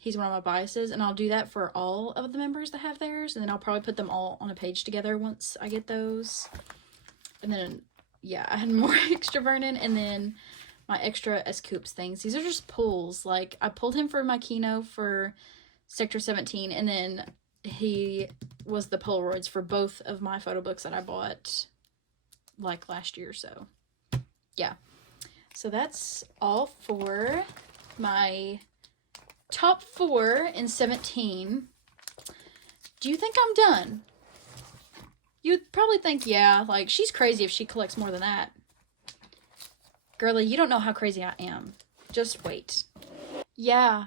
he's one of my biases, and I'll do that for all of the members that have theirs, and then I'll probably put them all on a page together once I get those. And then, yeah, I had more extra Vernon, and then my extra S-Coops things. These are just pulls. Like, I pulled him for my Kino for Sector 17, and then he was the Polaroids for both of my photo books that I bought, like, last year, so, yeah. So that's all for my top 4 in 17. Do you think I'm done? You'd probably think, yeah, like, she's crazy if she collects more than that. Girlie, you don't know how crazy I am. Just wait. Yeah.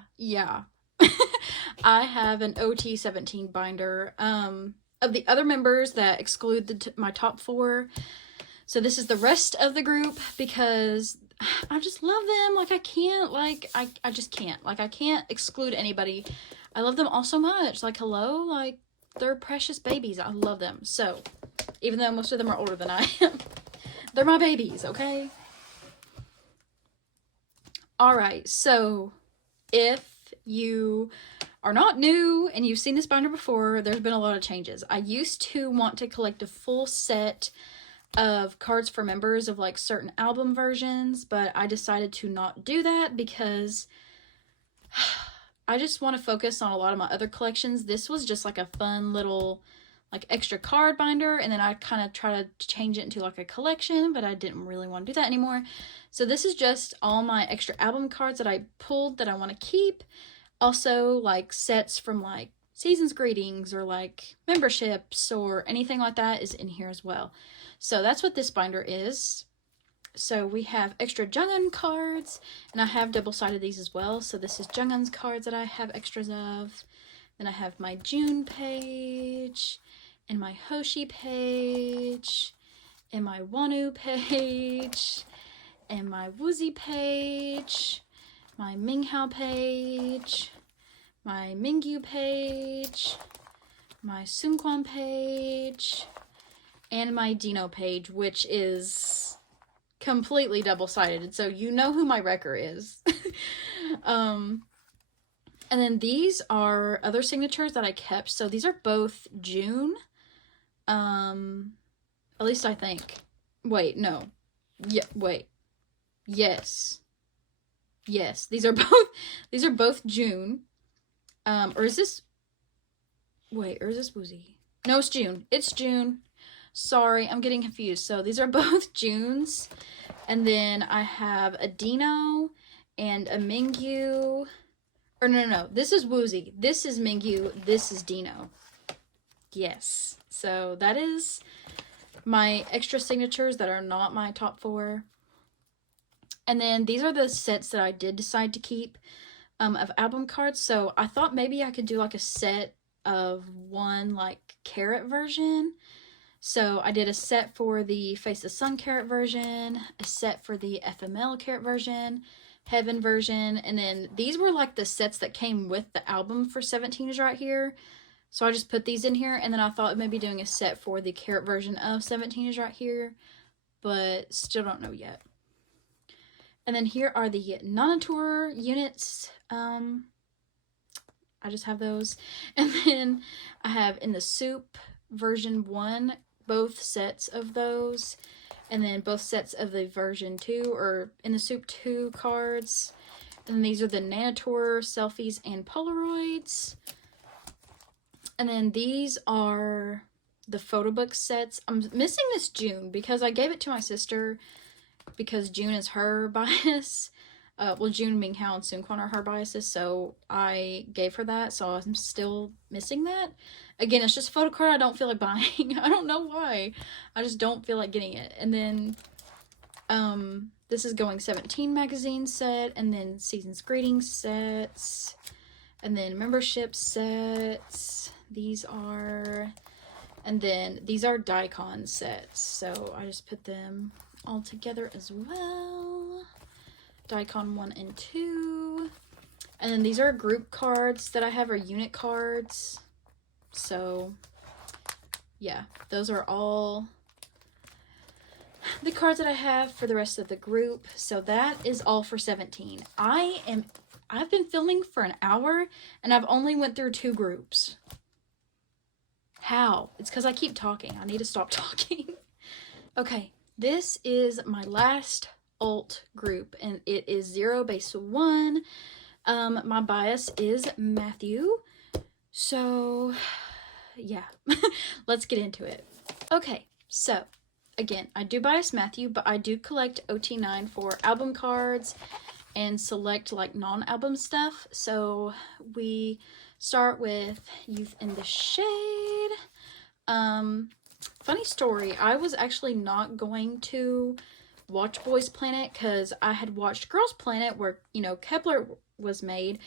I have an OT17 binder. Of the other members that exclude my top 4. So this is the rest of the group because I just love them. Like, I can't, like, I just can't. Like, I can't exclude anybody. I love them all so much. Like, hello? Like, they're precious babies. I love them. So, even though most of them are older than I am, they're my babies, okay? Alright, so, if you are not new and you've seen this binder before, there's been a lot of changes. I used to want to collect a full set of cards for members of like certain album versions, but I decided to not do that because I just want to focus on a lot of my other collections. This was just like a fun little like extra card binder, and then I kind of try to change it into like a collection, but I didn't really want to do that anymore. So this is just all my extra album cards that I pulled that I want to keep. Also like sets from like Season's Greetings or like memberships or anything like that is in here as well. So that's what this binder is. So we have extra Jungkook cards, and I have double-sided these as well. So this is Jungkook's cards that I have extras of. Then I have my June page, and my Hoshi page, and my Wonu page, and my Woozi page, my Minghao page, my Mingyu page, my Seungkwan page, and my Dino page, which is completely double-sided, so you know who my wrecker is. And then these are other signatures that I kept. So these are both June. At least I think. Wait, no. Yeah, wait. Yes. Yes, these are both June. Or is this... Wait, or is this Woozi? No, it's June. It's June. Sorry, I'm getting confused. So these are both Junes. And then I have a Dino and a Mingyu. Or no. This is Woozi. This is Mingyu. This is Dino. Yes. So that is my extra signatures that are not my top 4. And then these are the sets that I did decide to keep of album cards. So I thought maybe I could do like a set of one like carrot version. So I did a set for the Face the Sun carrot version, a set for the FML carrot version, Heaven version, and then these were like the sets that came with the album for 17 is right here. So I just put these in here, and then I thought maybe doing a set for the carrot version of 17 is right here, but still don't know yet. And then here are the non-tour units. I just have those. And then I have in the Soup version 1, both sets of those. And then both sets of the version 2, or in the Soup 2 cards. And then these are the Nanotour selfies and Polaroids. And then these are the photo book sets. I'm missing this June because I gave it to my sister because June is her bias. Well, June, Minghao, and Seungkwan are her biases, so I gave her that, so I'm still missing that. Again, it's just a photo card I don't feel like buying. I don't know why. I just don't feel like getting it. And then This is Going 17 magazine set, and then Season's Greetings sets, and then membership sets. These are, and then these are Daikon sets, so I just put them all together as well. Daikon 1 and 2. And then these are group cards that I have, are unit cards. So yeah, those are all the cards that I have for the rest of the group. So that is all for 17. I've been filming for an hour and I've only went through 2 groups. How? It's because I keep talking. I need to stop talking. Okay, this is my last alt group and it is zerobaseone. My bias is Matthew. So yeah, let's get into it. Okay, so again, I do bias Matthew, but I do collect OT9 for album cards and select like non-album stuff. So we start with Youth in the Shade. Funny story, I was actually not going to watch Boys Planet because I had watched Girls Planet where, you know, Kepler was made,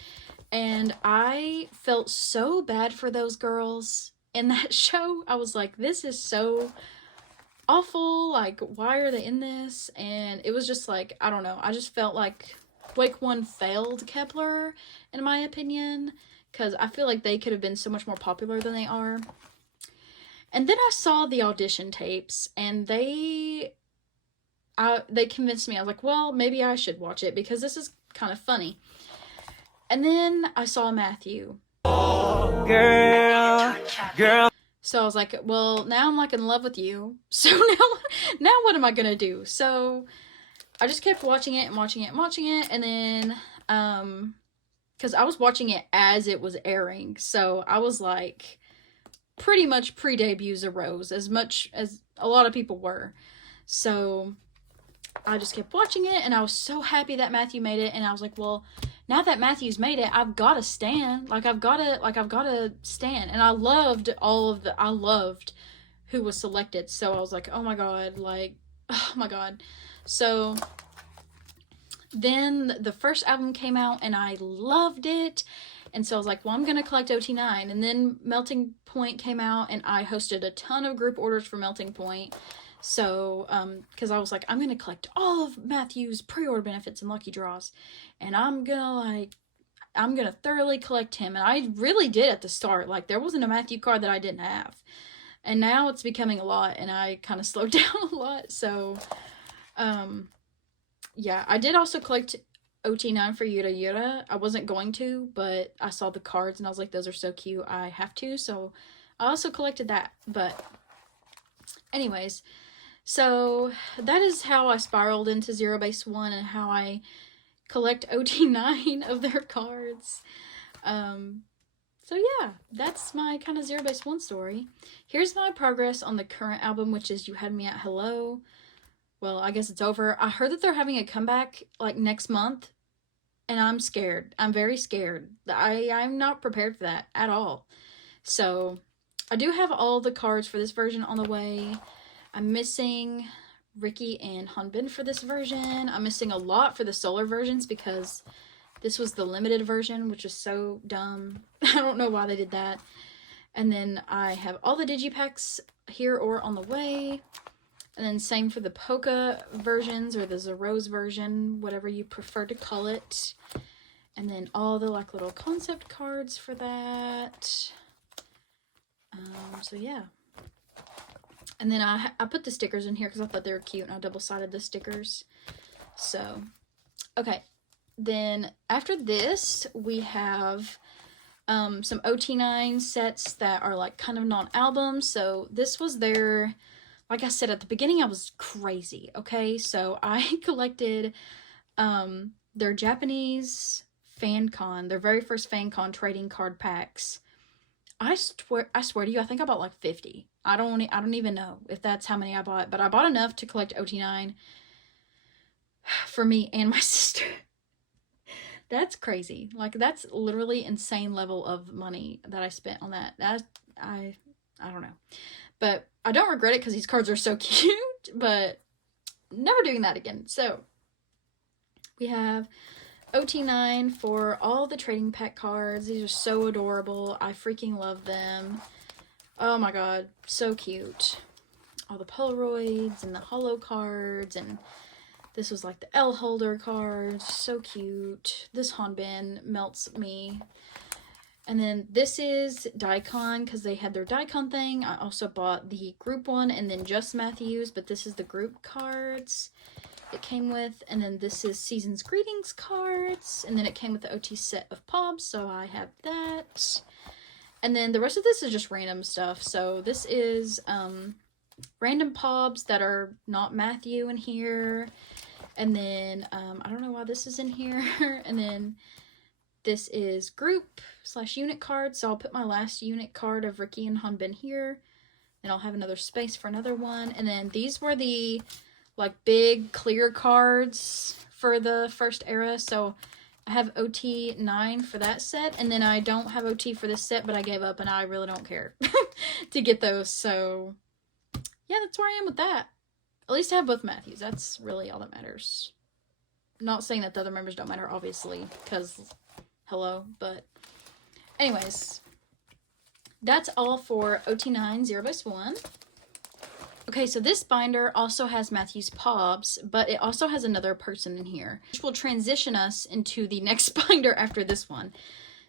and I felt so bad for those girls in that show. I was like, this is so awful, like why are they in this? And it was just like, I don't know, I just felt like Wake One failed Kepler in my opinion, because I feel like they could have been so much more popular than they are. And then I saw the audition tapes and they convinced me. I was like, well, maybe I should watch it because this is kind of funny. And then I saw Matthew. Oh, girl. So I was like, well, now I'm like in love with you. So now what am I gonna do? So I just kept watching it and watching it and watching it. And then, because I was watching it as it was airing. So I was like pretty much pre-debut Rose, as much as a lot of people were. So I just kept watching it and I was so happy that Matthew made it. And I was like, well, now that Matthew's made it, I've got to stand. I've got to stand. And I loved who was selected. So I was like, oh my God, like, oh my God. So then the first album came out and I loved it. And so I was like, well, I'm going to collect OT9. And then Melting Point came out and I hosted a ton of group orders for Melting Point. So, because I was like, I'm going to collect all of Matthew's pre-order benefits and lucky draws. And I'm going to thoroughly collect him. And I really did at the start. Like, there wasn't a Matthew card that I didn't have. And now it's becoming a lot. And I kind of slowed down a lot. So, yeah. I did also collect OT9 for Yura Yura. I wasn't going to, but I saw the cards and I was like, those are so cute. I have to. So, I also collected that. But, anyways. So that is how I spiraled into zerobaseone and how I collect OT9 of their cards. So yeah, that's my kind of zerobaseone story. Here's my progress on the current album, which is You Had Me at Hello. Well, I guess it's over. I heard that they're having a comeback like next month, and I'm scared. I'm very scared. I'm not prepared for that at all. So I do have all the cards for this version on the way. I'm missing Ricky and Hanbin for this version. I'm missing a lot for the solar versions because this was the limited version, which is so dumb. I don't know why they did that. And then I have all the digipacks here or on the way. And then same for the Polka versions or the Zero's version, whatever you prefer to call it. And then all the like little concept cards for that. So yeah. And then I put the stickers in here because I thought they were cute and I double-sided the stickers. So, okay. Then after this, we have some OT9 sets that are like kind of non-album. So this was their, like I said at the beginning, I was crazy. Okay, so I collected their Japanese FanCon, their very first FanCon trading card packs. I swear to you, I think I bought like 50. I don't even know if that's how many I bought, but I bought enough to collect OT9 for me and my sister. That's crazy. Like, that's literally insane level of money that I spent on that. I don't know. But I don't regret it because these cards are so cute, but never doing that again. So we have OT9 for all the trading pack cards. These are so adorable. I freaking love them. Oh my god, so cute. All the Polaroids and the holo cards, and this was like the L holder cards. So cute. This Hanbin melts me. And then this is Daikon, because they had their Daikon thing. I also bought the group one and then just Matthews, but this is the group cards it came with. And then this is Season's Greetings cards. And then it came with the OT set of Pobs, so I have that. And then the rest of this is just random stuff. So this is random Pobs that are not Matthew in here. And then I don't know why this is in here. And then this is group / unit cards. So I'll put my last unit card of Ricky and Hanbin here. And I'll have another space for another one. And then these were the like big clear cards for the first era. So I have OT 9 for that set. And then I don't have OT for this set, but I gave up and I really don't care to get those. So yeah, that's where I am with that. At least I have both Matthews. That's really all that matters. Not saying that the other members don't matter, obviously, because hello, but anyways, that's all for OT9 0/1. Okay, so this binder also has Matthew's Pobs, but it also has another person in here, which will transition us into the next binder after this one.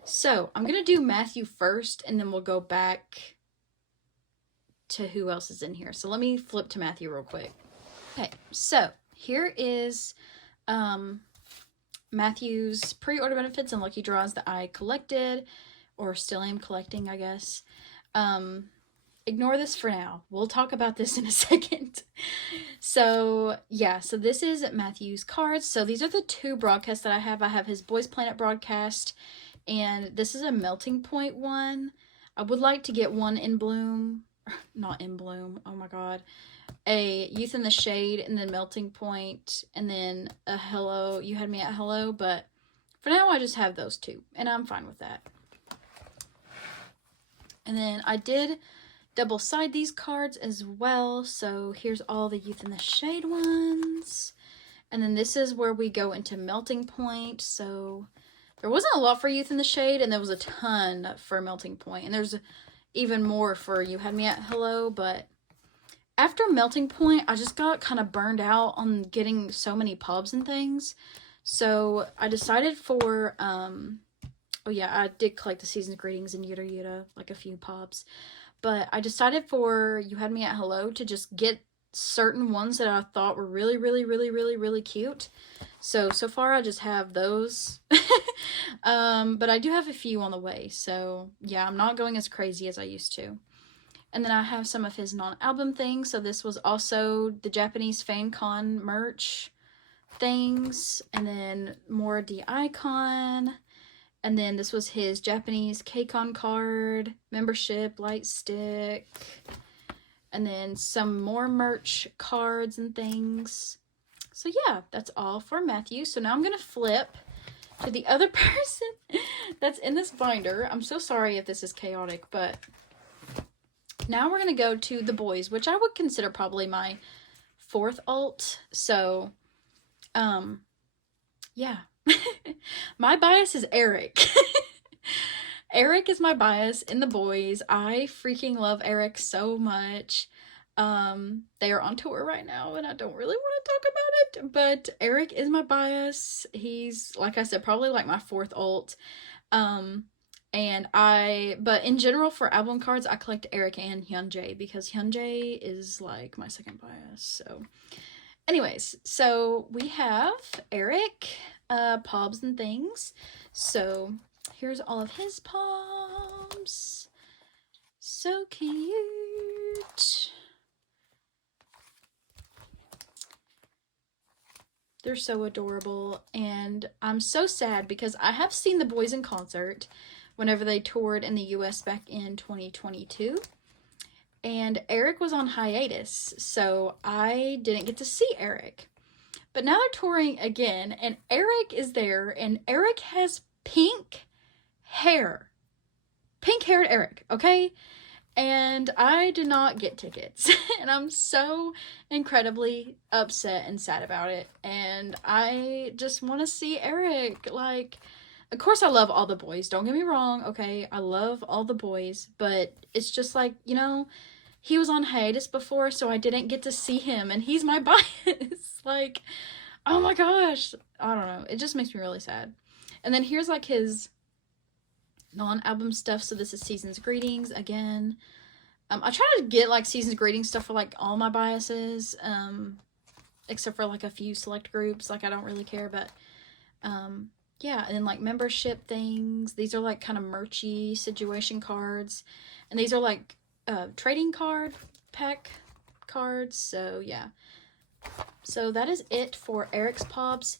So I'm going to do Matthew first, and then we'll go back to who else is in here. So let me flip to Matthew real quick. Okay, so here is Matthew's pre-order benefits and lucky draws that I collected, or still am collecting, I guess. Ignore this for now. We'll talk about this in a second. So yeah, so this is Matthew's cards. So these are the two broadcasts that I have. I have his Boys Planet broadcast, and this is a Melting Point one. I would like to get one in Bloom. Not in Bloom. Oh my god. A Youth in the Shade, and then Melting Point, and then a Hello. You Had Me at Hello, but for now I just have those two, and I'm fine with that. And then I did double side these cards as well, so here's all the Youth in the Shade ones. And then this is where we go into Melting Point, so there wasn't a lot for Youth in the Shade, and there was a ton for Melting Point, and there's even more for You Had Me at Hello, but after Melting Point, I just got kind of burned out on getting so many pubs and things. So I decided for, oh yeah, I did collect the Season's Greetings and Yuta Yuta, like a few pubs. But I decided for You Had Me at Hello to just get certain ones that I thought were really, really, really, really, really cute. So far I just have those. But I do have a few on the way. So yeah, I'm not going as crazy as I used to. And then I have some of his non-album things. So this was also the Japanese FanCon merch things. And then more D-Icon. And then this was his Japanese KCON card, membership, light stick. And then some more merch cards and things. So yeah, that's all for Matthew. So now I'm going to flip to the other person that's in this binder. I'm so sorry if this is chaotic, but now we're going to go to the boys, which I would consider probably my fourth alt. So, yeah. My bias is Eric. Eric is my bias in the boys. I freaking love Eric so much. They are on tour right now, and I don't really want to talk about it, but Eric is my bias. He's, like I said, probably like my fourth alt. But in general, for album cards, I collect Eric and Hyunjae, because Hyunjae is like my second bias. So anyways, so we have Eric, Pobs and things. So here's all of his Pobs. So cute. They're so adorable, and I'm so sad because I have seen the boys in concert whenever they toured in the US back in 2022, and Eric was on hiatus, so I didn't get to see Eric. But now they're touring again, and Eric is there, and Eric has pink hair. Pink-haired Eric, okay? and I did not get tickets. And I'm so incredibly upset and sad about it. And I just want to see Eric. Like, of course I love all the boys, don't get me wrong, okay? I love all the boys, but it's just like, you know, he was on hiatus before, so I didn't get to see him, and he's my bias. Like, oh my gosh. I don't know. It just makes me really sad. And then here's like his non-album stuff. So this is Season's Greetings again. I try to get like Season's Greetings stuff for like all my biases, except for like a few select groups. Like I don't really care, but yeah. And then like membership things. These are like kind of merchy situation cards, and these are like trading card pack cards. So yeah. So that is it for Eric's Pops.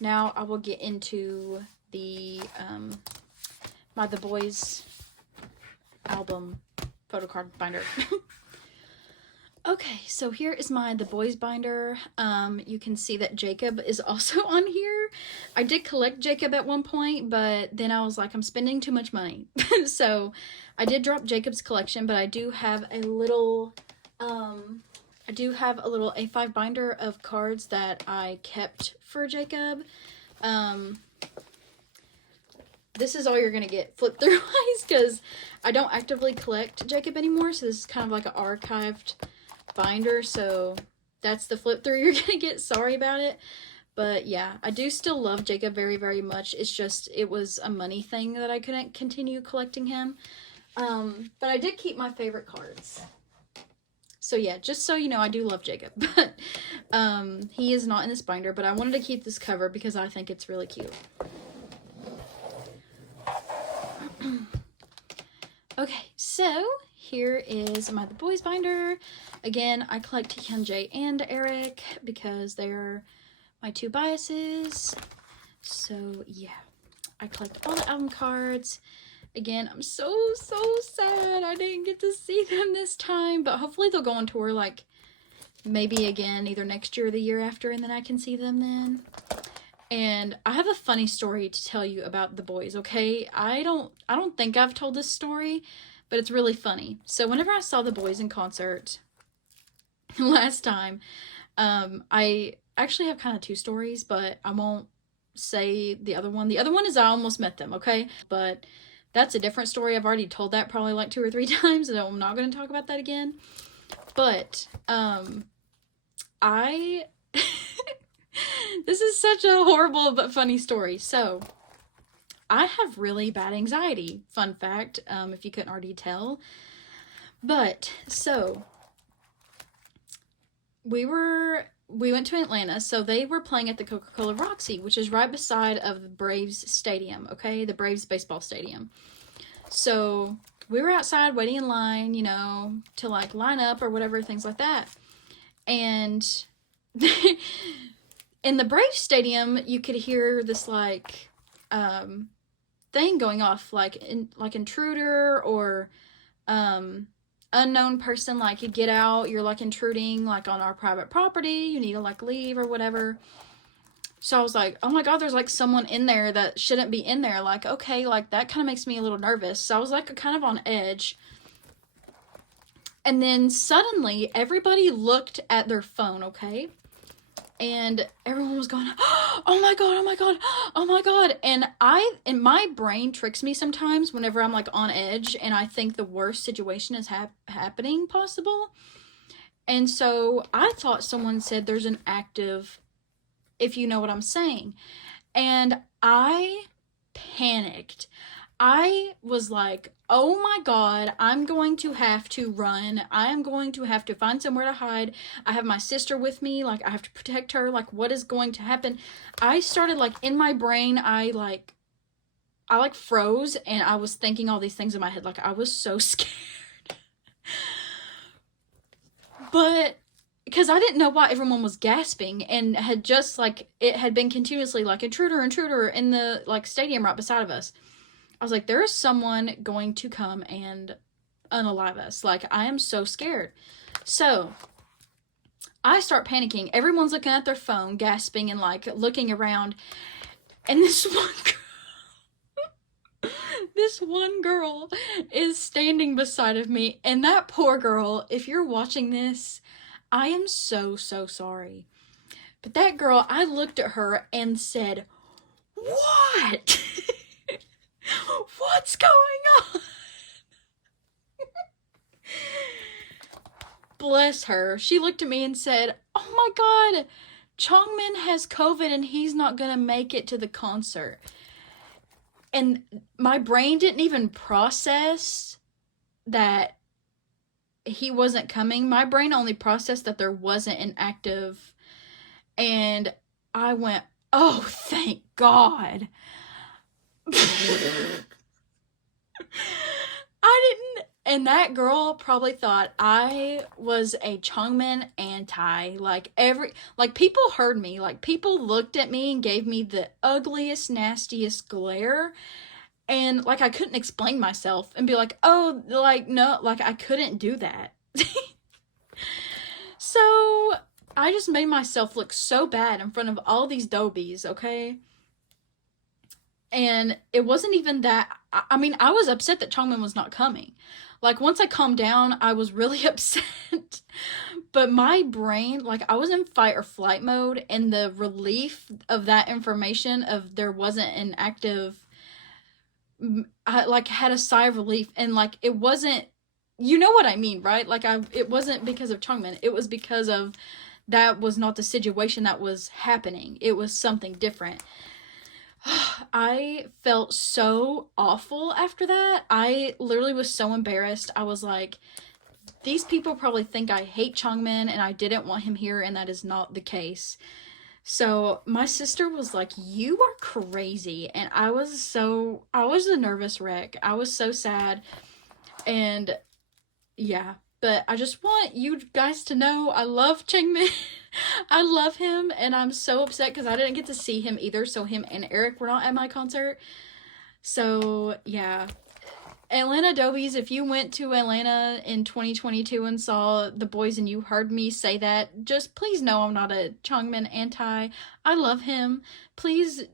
Now I will get into the the boys album photo card binder. Okay, so here is the boys binder. You can see that Jacob is also on here. I did collect Jacob at one point, but then I was like, I'm spending too much money. So I did drop Jacob's collection, but I do have a little A5 binder of cards that I kept for Jacob. This is all you're going to get flip through wise, because I don't actively collect Jacob anymore. So this is kind of like an archived binder. So that's the flip through you're going to get. Sorry about it. But yeah, I do still love Jacob very, very much. It's just, it was a money thing that I couldn't continue collecting him. But I did keep my favorite cards. So yeah, just so you know, I do love Jacob, but he is not in this binder, but I wanted to keep this cover because I think it's really cute. Okay, so here is the boys binder. Again, I collect Hyunjae and Eric because they're my two biases. So yeah, I collect all the album cards. Again, I'm so sad I didn't get to see them this time, but hopefully they'll go on tour like maybe again either next year or the year after, and then I can see them then. And I have a funny story to tell you about the boys, okay? I don't think I've told this story, but it's really funny. So whenever I saw the boys in concert last time, I actually have kind of two stories, but I won't say the other one. The other one is I almost met them, okay? But that's a different story. I've already told that probably like 2 or 3 times, and I'm not going to talk about that again. But, this is such a horrible but funny story. So, I have really bad anxiety. Fun fact, if you couldn't already tell. But, so, we went to Atlanta, so they were playing at the Coca-Cola Roxy, which is right beside of the Braves stadium, okay? The Braves baseball stadium. So we were outside waiting in line, you know, to like line up or whatever, things like that. And in the Braves stadium, you could hear this like thing going off, like intruder or unknown person, like, you get out, you're like intruding like on our private property, you need to like leave or whatever. So I was like, oh my god, there's like someone in there that shouldn't be in there. Like, okay, like that kind of makes me a little nervous. So I was like kind of on edge. And then suddenly everybody looked at their phone, okay? And everyone was going, oh my god, oh my god, oh my god. And my brain tricks me sometimes whenever I'm like on edge and I think the worst situation is happening possible. And so I thought someone said there's an active, if you know what I'm saying. And I panicked. I was like, oh my god, I'm going to have to run. I am going to have to find somewhere to hide. I have my sister with me. Like, I have to protect her. Like, what is going to happen? I started, like, in my brain, I froze, and I was thinking all these things in my head. Like, I was so scared. But because I didn't know why everyone was gasping, and had just, like, it had been continuously, like, intruder in the, like, stadium right beside of us. I was like, there is someone going to come and unalive us. Like, I am so scared. So I start panicking. Everyone's looking at their phone, gasping and like looking around. And this one girl, this one girl is standing beside of me, and that poor girl, if you're watching this, I am so sorry. But that girl, I looked at her and said, "What? What's going on?" Bless her. She looked at me and said, "Oh my god, Chongmin has COVID and he's not gonna make it to the concert." And my brain didn't even process that he wasn't coming. My brain only processed that there wasn't an active. And I went, "Oh, thank God." I didn't. And that girl probably thought I was a Chongmin anti. Like people heard me. Like people looked at me and gave me the ugliest, nastiest glare. And like I couldn't explain myself and be like, "Oh, like no," like I couldn't do that. So I just made myself look so bad in front of all these dobies, okay? And it wasn't even that. I mean, I was upset that Chongmin was not coming. Like, once I calmed down, I was really upset. But my brain, like, I was in fight or flight mode, and the relief of that information of there wasn't an active, I, like, had a sigh of relief. And, like, it wasn't, you know what I mean, right? Like, it wasn't because of Chongmin. It was because of that was not the situation that was happening. It was something different. I felt so awful after that. I literally was so embarrassed. I was like, these people probably think I hate Chongmin and I didn't want him here, and that is not the case. So my sister was like, "You are crazy." And I was a nervous wreck. I was so sad. And yeah, but I just want you guys to know I love Chongmin. I love him, and I'm so upset because I didn't get to see him either. So him and Eric were not at my concert. So yeah, Atlanta Dobies, if you went to Atlanta in 2022 and saw the boys and you heard me say that, just please know I'm not a Chongmin anti. I love him. Please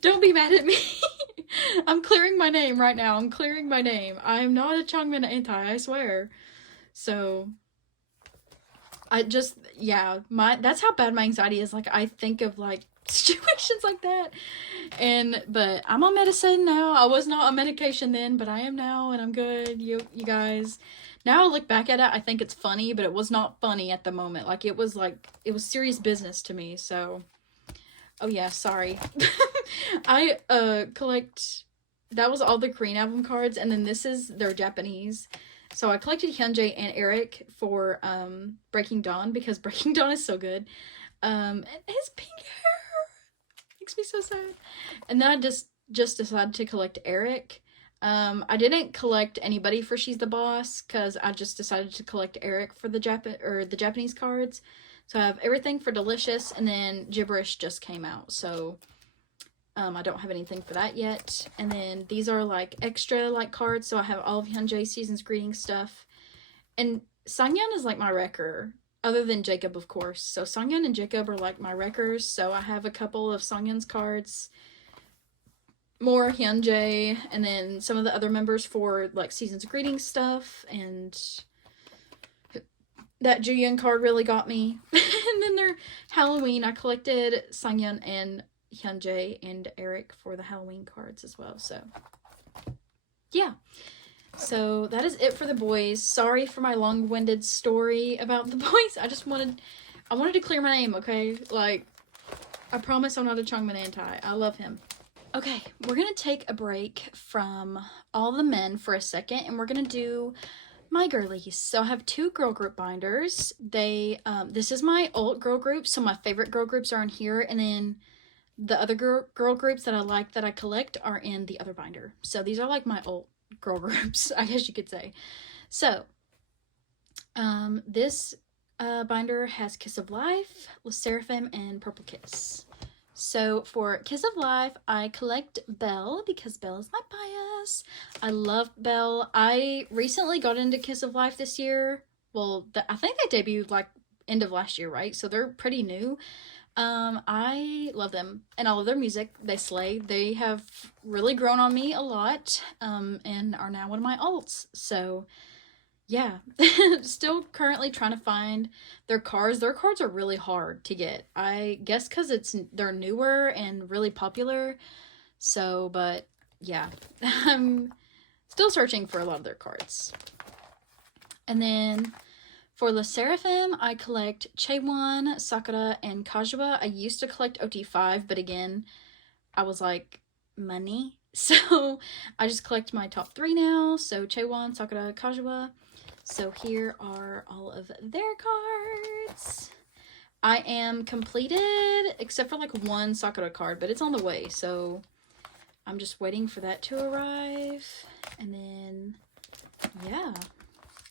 don't be mad at me. I'm clearing my name right now. I'm clearing my name. I'm not a Chongmin anti, I swear. So I just, yeah, that's how bad my anxiety is. Like, I think of, like, situations like that. But I'm on medicine now. I was not on medication then, but I am now, and I'm good. You guys. Now I look back at it, I think it's funny, but it was not funny at the moment. Like, it was serious business to me, so. Oh yeah, sorry. I collect, that was all the Korean album cards, and then this is their Japanese. So I collected Hyunjae and Eric for Breaking Dawn, because Breaking Dawn is so good. And his pink hair makes me so sad. And then I just decided to collect Eric. I didn't collect anybody for She's the Boss, because I just decided to collect Eric for the Japanese cards. So I have everything for Delicious, and then Gibberish just came out, so I don't have anything for that yet. And then these are like extra like cards, so I have all of Hyunjae's Season's Greetings stuff. And Sangyeon is like my wrecker, other than Jacob, of course. So Sangyeon and Jacob are like my wreckers, so I have a couple of Sangyeon's cards, more Hyunjae, and then some of the other members for like Season's Greetings stuff, and that Juyeon card really got me. And then their Halloween, I collected Sangyeon and Hyunjae and Eric for the Halloween cards as well. So yeah, so that is it for the boys. Sorry for my long-winded story about the boys. I wanted to clear my name, okay? Like, I promise I'm not a Chongmin anti. I love him. Okay, we're gonna take a break from all the men for a second, and we're gonna do my girlies. So I have two girl group binders. This is my old girl group, so my favorite girl groups are in here, and then the other girl groups that I like that I collect are in the other binder. So these are like my old girl groups, I guess you could say. So this binder has Kiss of Life, Seraphim, and Purple Kiss. So for Kiss of Life, I collect Belle because Belle is my bias. I love Belle. I recently got into Kiss of Life this year. Well, I think they debuted like end of last year, right? So they're pretty new. I love them, and I love their music. They slay. They have really grown on me a lot, and are now one of my alts. So, yeah. Still currently trying to find their cards. Their cards are really hard to get. I guess because they're newer and really popular. So, but yeah, I'm still searching for a lot of their cards. And then for the Seraphim, I collect Chaewon, Sakura, and Kazuha. I used to collect OT5, but again, I was like, money. So I just collect my top 3 now. So Chaewon, Sakura, Kazuha. So here are all of their cards. I am completed, except for like one Sakura card, but it's on the way. So I'm just waiting for that to arrive. And then, yeah,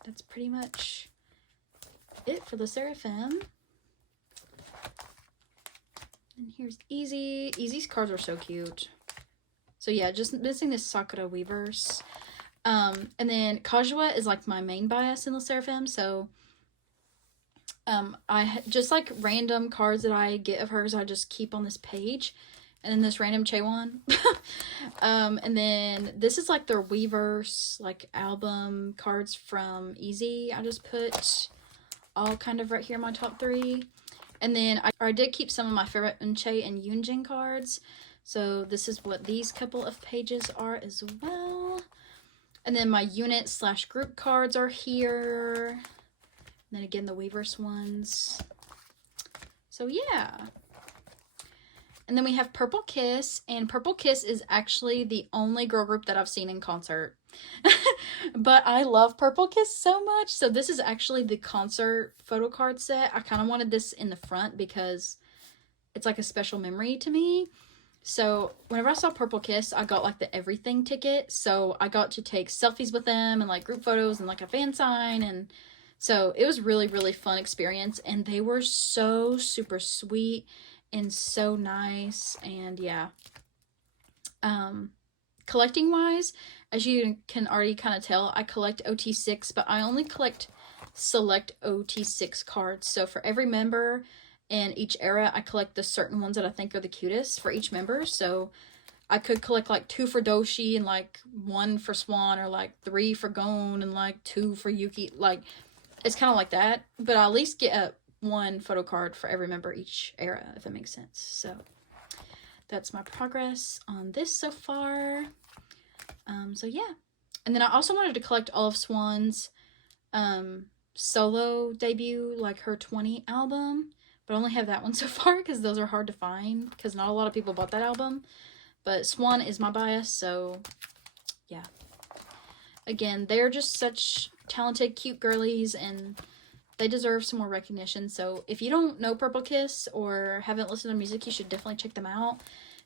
that's pretty much it for the Seraphim. And here's Itzy. Itzy's cards are so cute. So yeah, just missing this Sakura Weavers. And then Kazuha is like my main bias in the Seraphim, so I just like random cards that I get of hers I just keep on this page. And then this random Chaewon. And then this is like their Weavers like album cards from Itzy. I just put all kind of right here in my top 3. And then I did keep some of my favorite Unche and Yunjin cards. So this is what these couple of pages are as well. And then my unit / group cards are here. And then again, the Weavers ones. So yeah. And then we have Purple Kiss. And Purple Kiss is actually the only girl group that I've seen in concert. But I love Purple Kiss so much. So this is actually the concert photo card set. I kind of wanted this in the front because it's like a special memory to me. So whenever I saw Purple Kiss, I got like the everything ticket. So I got to take selfies with them and like group photos and like a fan sign. And so it was really, really fun experience. And they were so super sweet and so nice. And yeah. Collecting wise, as you can already kind of tell, I collect OT6, but I only collect select OT6 cards. So for every member in each era, I collect the certain ones that I think are the cutest for each member. So I could collect like 2 for Doshi and like 1 for Swan, or like 3 for Gon and like 2 for Yuki. Like, it's kind of like that, but I at least get 1 photo card for every member each era, if that makes sense. So that's my progress on this so far. So yeah. And then I also wanted to collect all of Swan's solo debut, like her 20 album, but I only have that one so far because those are hard to find because not a lot of people bought that album. But Swan is my bias, so yeah. Again, they're just such talented, cute girlies, and they deserve some more recognition. So if you don't know Purple Kiss or haven't listened to music, you should definitely check them out.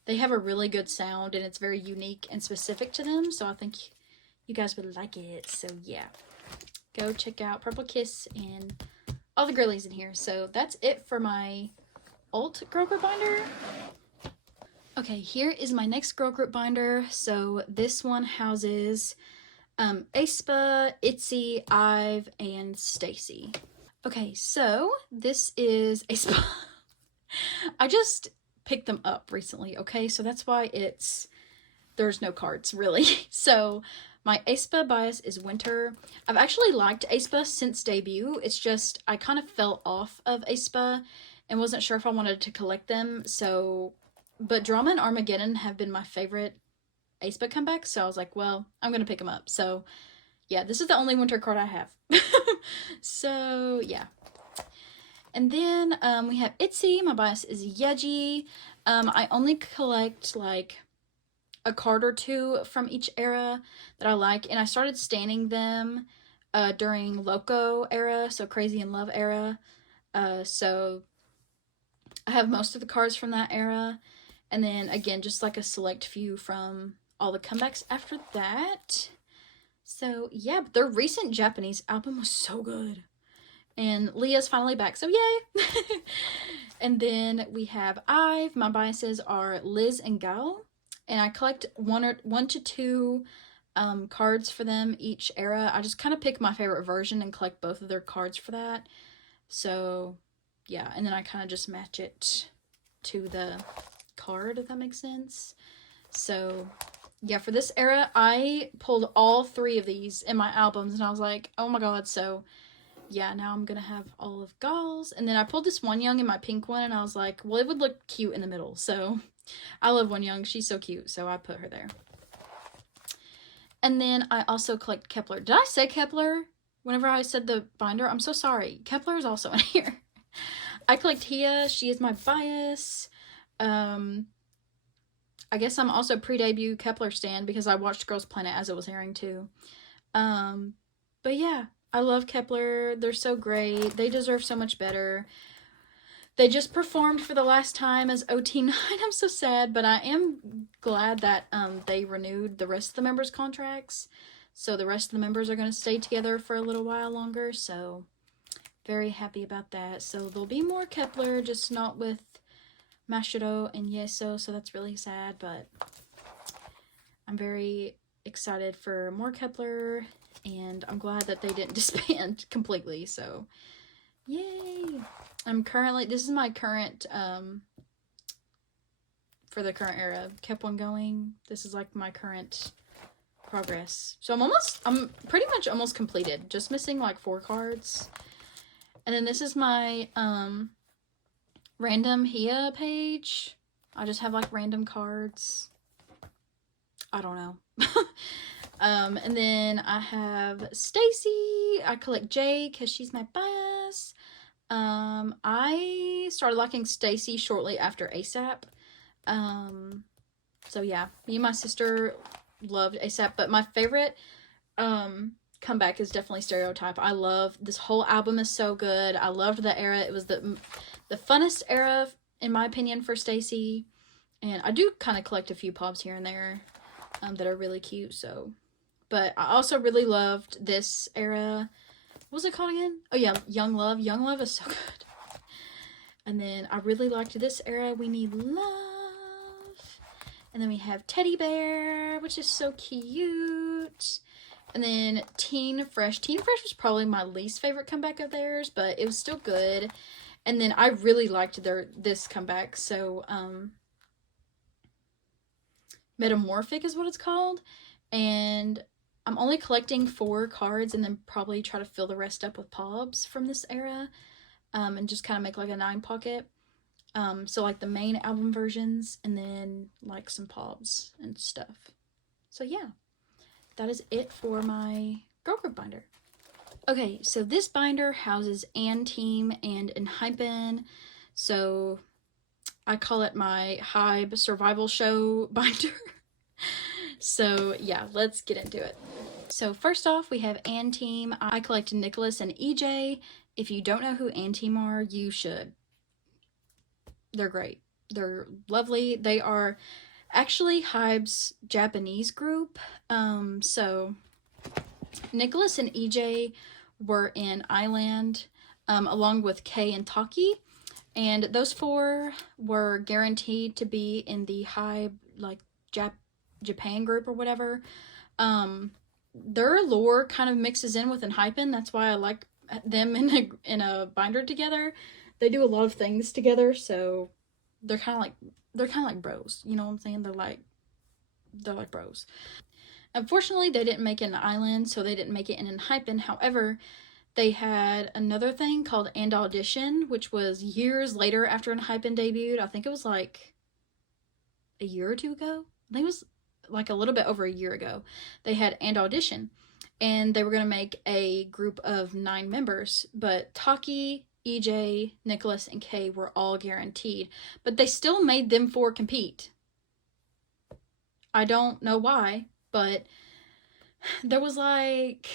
They have a really good sound, and it's very unique and specific to them, so I think you guys would like it. So yeah, go check out Purple Kiss and all the girlies in here. So that's it for my alt girl group binder. Okay, here is my next girl group binder. So this one houses aespa, itzy, Ive, and Stacy. Okay, so this is aespa. I just picked them up recently, okay? So that's why there's no cards, really. So my aespa bias is winter. I've actually liked aespa since debut. It's just I kind of fell off of aespa and wasn't sure if I wanted to collect them. So, but Drama and Armageddon have been my favorite aespa comebacks. So I was like, well, I'm going to pick them up. So yeah, this is the only winter card I have. So yeah. And then we have Itzy. My bias is Yeji. I only collect like a card or 2 from each era that I like. And I started standing them during Loco era, so Crazy in Love era. So I have most of the cards from that era. And then again, just like a select few from all the comebacks after that. So yeah, but their recent Japanese album was so good. And Leah's finally back, so yay! And then we have Ive. My biases are Liz and Gao. And I collect 1 to 2 cards for them each era. I just kind of pick my favorite version and collect both of their cards for that. So, yeah. And then I kind of just match it to the card, if that makes sense. So yeah, for this era, I pulled all 3 of these in my albums, and I was like, oh my god. So yeah, now I'm gonna have all of Gauls. And then I pulled this One Young in my pink one, and I was like, well, it would look cute in the middle. So I love One Young. She's so cute, so I put her there. And then I also collect Kepler. Did I say Kepler whenever I said the binder? I'm so sorry. Kepler is also in here. I collect Hia. She is my bias. I guess I'm also pre-debut Kepler stan because I watched Girls Planet as it was airing too. But yeah, I love Kepler. They're so great. They deserve so much better. They just performed for the last time as OT9. I'm so sad, but I am glad that they renewed the rest of the members' contracts. So the rest of the members are going to stay together for a little while longer. So very happy about that. So there'll be more Kepler, just not with Mashiro and Yeso. So that's really sad, but I'm very excited for more Kepler. And I'm glad that they didn't disband completely. So yay! This is my current, for the current era, kept one going. This is like my current progress. So I'm pretty much almost completed. Just missing like 4 cards. And then this is my, random Hia page. I just have like random cards. I don't know. And then I have Stacy. I collect Jay because she's my bias. I started liking Stacy shortly after ASAP. So yeah, me and my sister loved ASAP, but my favorite comeback is definitely Stereotype. I love this whole album is so good. I loved the era. It was the funnest era in my opinion for Stacy, and I do kind of collect a few pops here and there that are really cute. So, but I also really loved this era. What was it called again? Oh yeah, Young Love. Young Love is so good. And then I really liked this era, We Need Love. And then we have Teddy Bear, which is so cute. And then Teen Fresh. Teen Fresh was probably my least favorite comeback of theirs, but it was still good. And then I really liked this comeback. So Metamorphic is what it's called. And I'm only collecting 4 cards and then probably try to fill the rest up with pobs from this era. And just kind of make like a 9 pocket. So like the main album versions and then like some pobs and stuff. So yeah, that is it for my girl group binder. Okay, so this binder houses andteam and enhypen. So I call it my Hybe survival show binder. So yeah, let's get into it. So first off, we have andteam. I collect Nicholas and EJ. If you don't know who andteam are, you should. They're great. They're lovely. They are actually Hybe's Japanese group. So Nicholas and EJ were in Island, along with Kei and Taki. And those 4 were guaranteed to be in the Hybe, like, Japan group or whatever. Their lore kind of mixes in with enhypen. That's why I like them in a binder together. They do a lot of things together, so they're kind of like bros. You know what I'm saying? They're like bros. Unfortunately, they didn't make it in Island, so they didn't make it in enhypen. However, they had another thing called And Audition, which was years later after enhypen debuted. I think it was like a year or 2 ago. I think it was like a little bit over a year ago. They had And Audition, and they were going to make a group of 9 members, but Taki, EJ, Nicholas, and Kei were all guaranteed, but they still made them 4 compete. I don't know why, but there was like,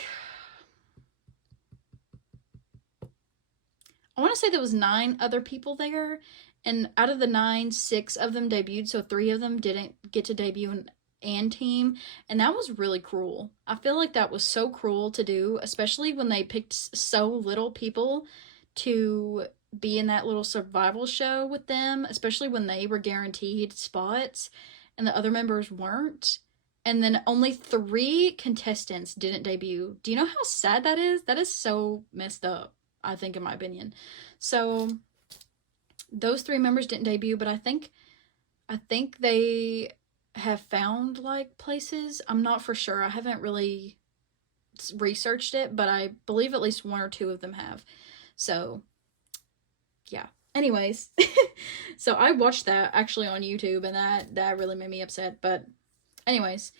I want to say there was 9 other people there, and out of the 9, 6 of them debuted, so 3 of them didn't get to debut in andteam, and that was really cruel. I feel like that was so cruel to do, especially when they picked so little people to be in that little survival show with them, especially when they were guaranteed spots and the other members weren't. And then only 3 contestants didn't debut. Do you know how sad that is? That is so messed up, I think, in my opinion. So those 3 members didn't debut, but I think they have found like places. I'm not for sure. I haven't really researched it, but I believe at least 1 or 2 of them have. So yeah. Anyways, so I watched that actually on YouTube, and that really made me upset. But anyways,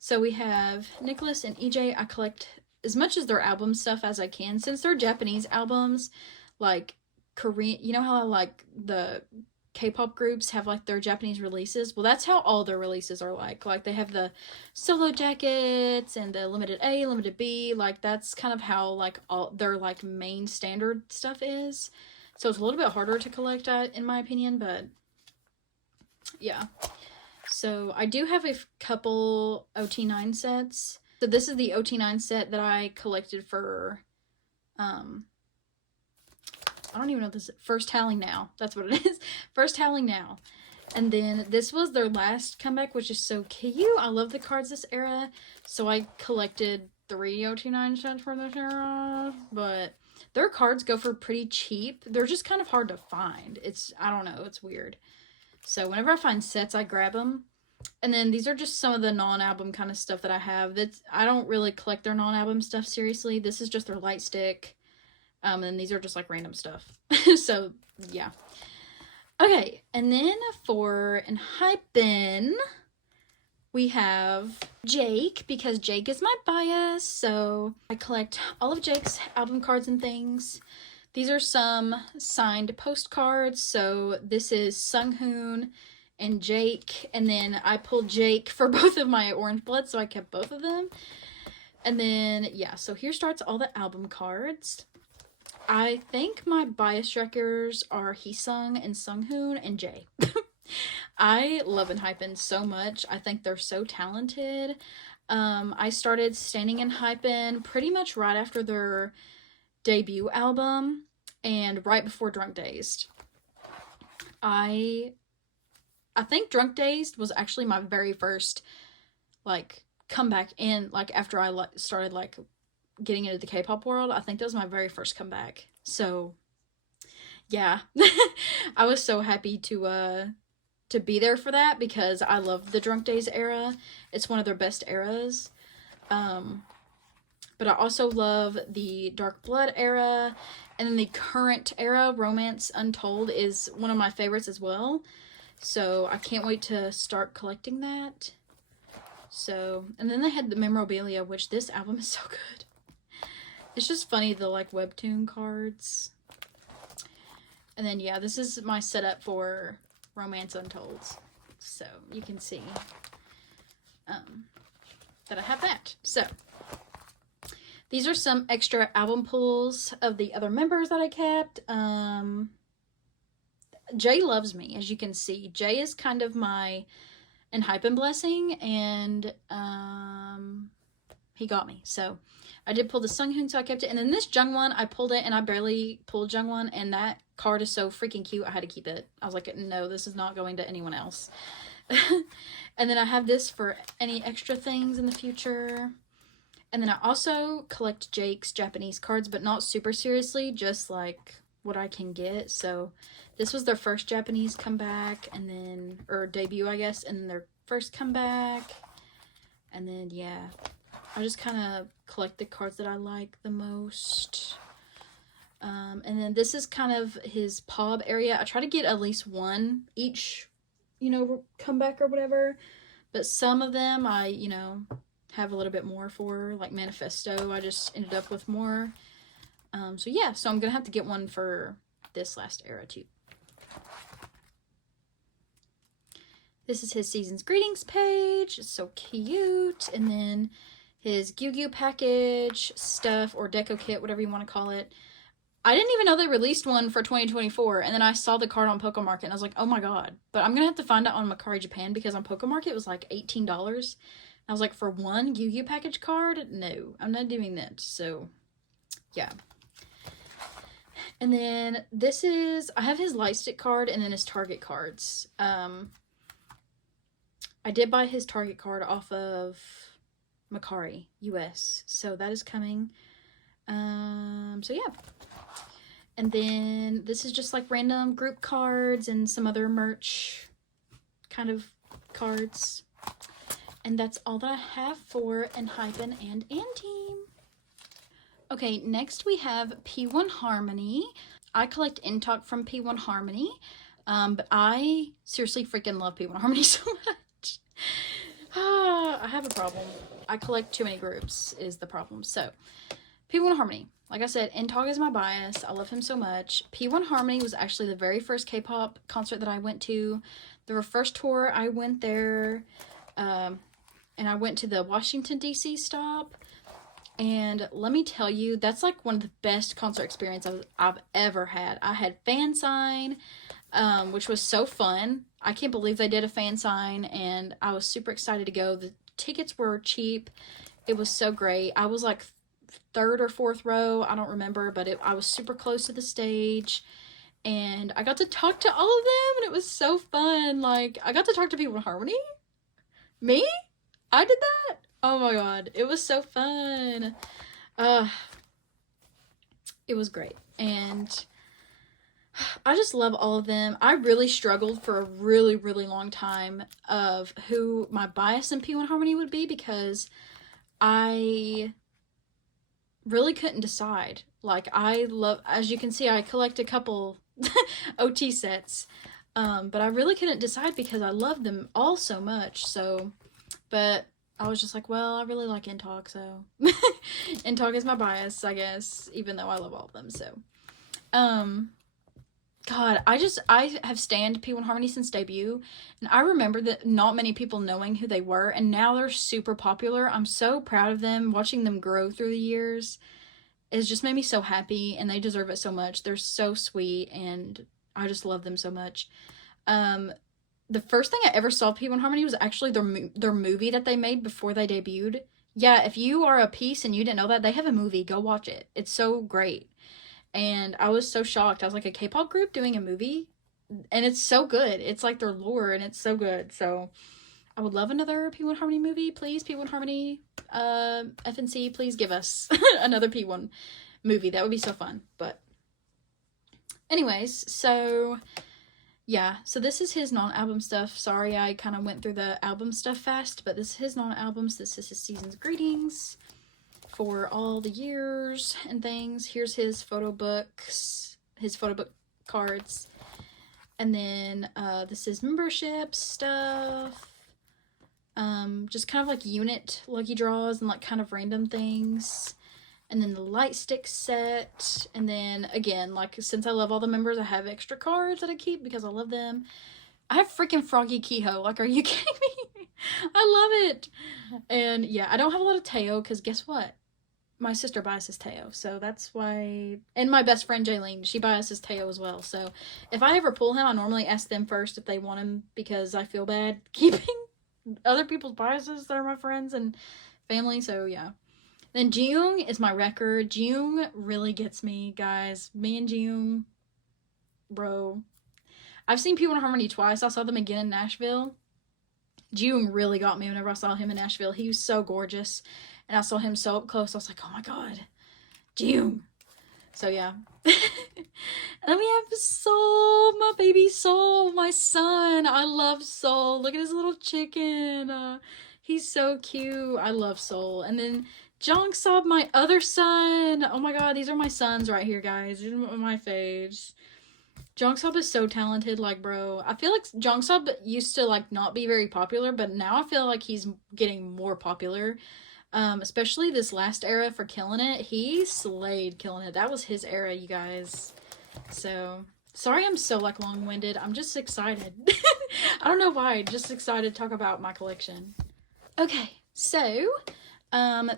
so we have Nicholas and EJ. I collect as much as their album stuff as I can, since they're Japanese albums, like Korean. You know how like the K-pop groups have like their Japanese releases? Well, that's how all their releases are like. Like they have the solo jackets and the limited A, limited B. Like that's kind of how like all their like main standard stuff is. So it's a little bit harder to collect, in my opinion, but yeah. So I do have a couple OT9 sets. So this is the OT9 set that I collected for, I don't even know what this is. First Howling Now. That's what it is. First Howling Now. And then this was their last comeback, which is so cute. I love the cards this era. So I collected 3 OT9 sets for this era, but their cards go for pretty cheap. They're just kind of hard to find. I don't know, it's weird. So whenever I find sets, I grab them. And then these are just some of the non-album kind of stuff that I have. I don't really collect their non-album stuff seriously. This is just their light stick. And these are just like random stuff. So yeah. Okay, and then for enhypen, we have Jake, because Jake is my bias, so I collect all of Jake's album cards and things. These are some signed postcards, so this is Sunghoon and Jake, and then I pulled Jake for both of my Orange Blood, so I kept both of them. And then, yeah, so here starts all the album cards. I think my bias strikers are Heesung and Sunghoon and Jae. I love enhypen so much. I think they're so talented. I started standing enhypen pretty much right after their debut album and right before Drunk Dazed. I think Drunk Dazed was actually my very first like comeback in, like after I started like getting into the K-pop world. I think that was my very first comeback. So yeah. I was so happy to be there for that, because I love the Drunk Days era. It's one of their best eras. But I also love the Dark Blood era, and then the current era, Romance Untold, is one of my favorites as well. So I can't wait to start collecting that. So, and then they had the memorabilia, which this album is so good. It's just funny, the like webtoon cards. And then yeah, this is my setup for Romance Untold. So you can see that I have that. So these are some extra album pulls of the other members that I kept. Jay loves me, as you can see. Jay is kind of my enhypen blessing, and he got me. So I did pull the Sunghoon, so I kept it. And then this Jungwon, I pulled it, and I barely pulled Jungwon, and that card is so freaking cute. I had to keep it. I was like, no, this is not going to anyone else. And then I have this for any extra things in the future. And then I also collect Jake's Japanese cards, but not super seriously, just like what I can get. So this was their first Japanese comeback, and then, or debut, I guess, and then their first comeback. And then, yeah, I just kind of collect the cards that I like the most. And then this is kind of his POB area. I try to get at least one each, you know, comeback or whatever. But some of them I, you know, have a little bit more for, like Manifesto. I just ended up with more. So yeah, so I'm going to have to get one for this last era too. This is his Season's Greetings page. It's so cute. And then his Gyugyu package stuff, or deco kit, whatever you want to call it. I didn't even know they released one for 2024, and then I saw the card on PokeMarket, and I was like, oh my god. But I'm going to have to find it on Mercari Japan, because on PokeMarket it was like $18. I was like, for one Yu-Gi-Oh package card? No, I'm not doing that. So, yeah. And then this is, I have his Lightstick card and then his Target cards. I did buy his Target card off of Mercari US, so that is coming. So yeah. And then this is just like random group cards and some other merch kind of cards. And that's all that I have for enhypen and andteam. Okay, next we have P1 Harmony. I collect Intalk from P1 Harmony, but I seriously freaking love P1 Harmony so much. I have a problem. I collect too many groups is the problem. So, P1 Harmony. Like I said, Intalk is my bias. I love him so much. P1 Harmony was actually the very first K-pop concert that I went to. The first tour I went there, and I went to the Washington, D.C. stop. And let me tell you, that's like one of the best concert experiences I've ever had. I had fan sign, which was so fun. I can't believe they did a fan sign, and I was super excited to go. The tickets were cheap. It was so great. I was like third or fourth row. I don't remember, but I was super close to the stage. And I got to talk to all of them, and it was so fun. Like, I got to talk to people in Harmony. Me? I did that? Oh my god, it was so fun. It was great. And I just love all of them. I really struggled for a really, really long time of who my bias in P1 Harmony would be, because I really couldn't decide. Like, I love, as you can see, I collect a couple OT sets, but I really couldn't decide because I love them all so much. So, but I was just like, well, I really like Intalk, so Intalk is my bias, I guess, even though I love all of them. So, God, I have stanned P1 Harmony since debut, and I remember that not many people knowing who they were, and now they're super popular. I'm so proud of them. Watching them grow through the years has just made me so happy, and they deserve it so much. They're so sweet, and I just love them so much. The first thing I ever saw P1 Harmony was actually their movie that they made before they debuted. Yeah, if you are a piece and you didn't know that, they have a movie. Go watch it. It's so great. And I was so shocked. I was like, a K-pop group doing a movie? And it's so good. It's like their lore, and it's so good. So I would love another P1 Harmony movie. Please, P1 Harmony, FNC, please give us another P1 movie. That would be so fun. But anyways, so yeah, so this is his non-album stuff. Sorry, I kind of went through the album stuff fast, but this is his non-albums. This is his season's greetings for all the years and things. Here's his photo books, his photo book cards. And then this is membership stuff. Just kind of like unit lucky draws and like kind of random things. And then the light stick set. And then again, like, since I love all the members, I have extra cards that I keep because I love them. I have freaking Froggy Kehoe. Like, are you kidding me? I love it. And yeah, I don't have a lot of Teo because guess what? My sister biases Teo. So that's why. And my best friend Jaylene, she biases Teo as well. So if I ever pull him, I normally ask them first if they want him because I feel bad keeping other people's biases. They're my friends and family. So yeah. Then Jiyoung is my record. Jiyoung really gets me, guys. Me and Jiyoung, bro. I've seen P1 Harmony twice. I saw them again in Nashville. Jiyoung really got me whenever I saw him in Nashville. He was so gorgeous. And I saw him so up close. I was like, oh my god. Jiyoung. So yeah. And then we have Soul, my baby Soul, my son. I love Soul. Look at his little chicken. He's so cute. I love Soul. And then Jongsob, my other son. Oh my god, these are my sons right here, guys. These are my faves. Jongsob is so talented, like, bro. I feel like Jongsob used to, like, not be very popular, but now I feel like he's getting more popular. Especially this last era for Killing It. He slayed Killing It. That was his era, you guys. So, sorry I'm so, like, long-winded. I'm just excited. I don't know why. Just excited to talk about my collection. Okay, so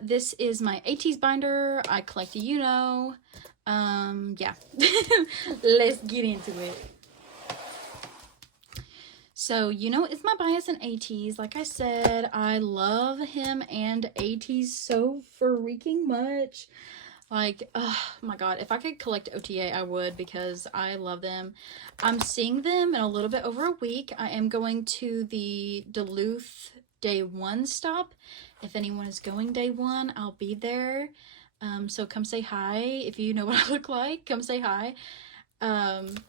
this is my ateez binder. I collect yeah. Let's get into it. So, it's my bias in ateez. Like I said, I love him and ateez so freaking much. Like, oh my god, if I could collect OTA, I would, because I love them. I'm seeing them in a little bit over a week. I am going to the Duluth Day 1 stop. If anyone is going Day 1, I'll be there. So come say hi if you know what I look like. Come say hi. And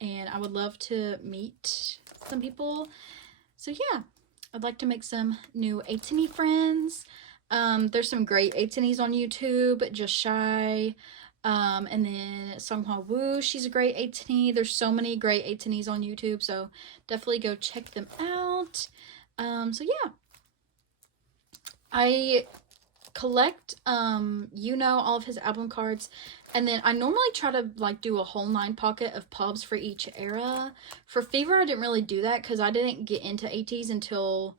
I would love to meet some people. So yeah, I'd like to make some new ateez friends. There's some great ateez on YouTube, Just Shy. And then Songhwa Woo, she's a great ateez. There's so many great ateez on YouTube, so definitely go check them out. So yeah. I collect all of his album cards, and then I normally try to like do a whole 9 pocket of pubs for each era. For Fever I didn't really do that because I didn't get into ateez until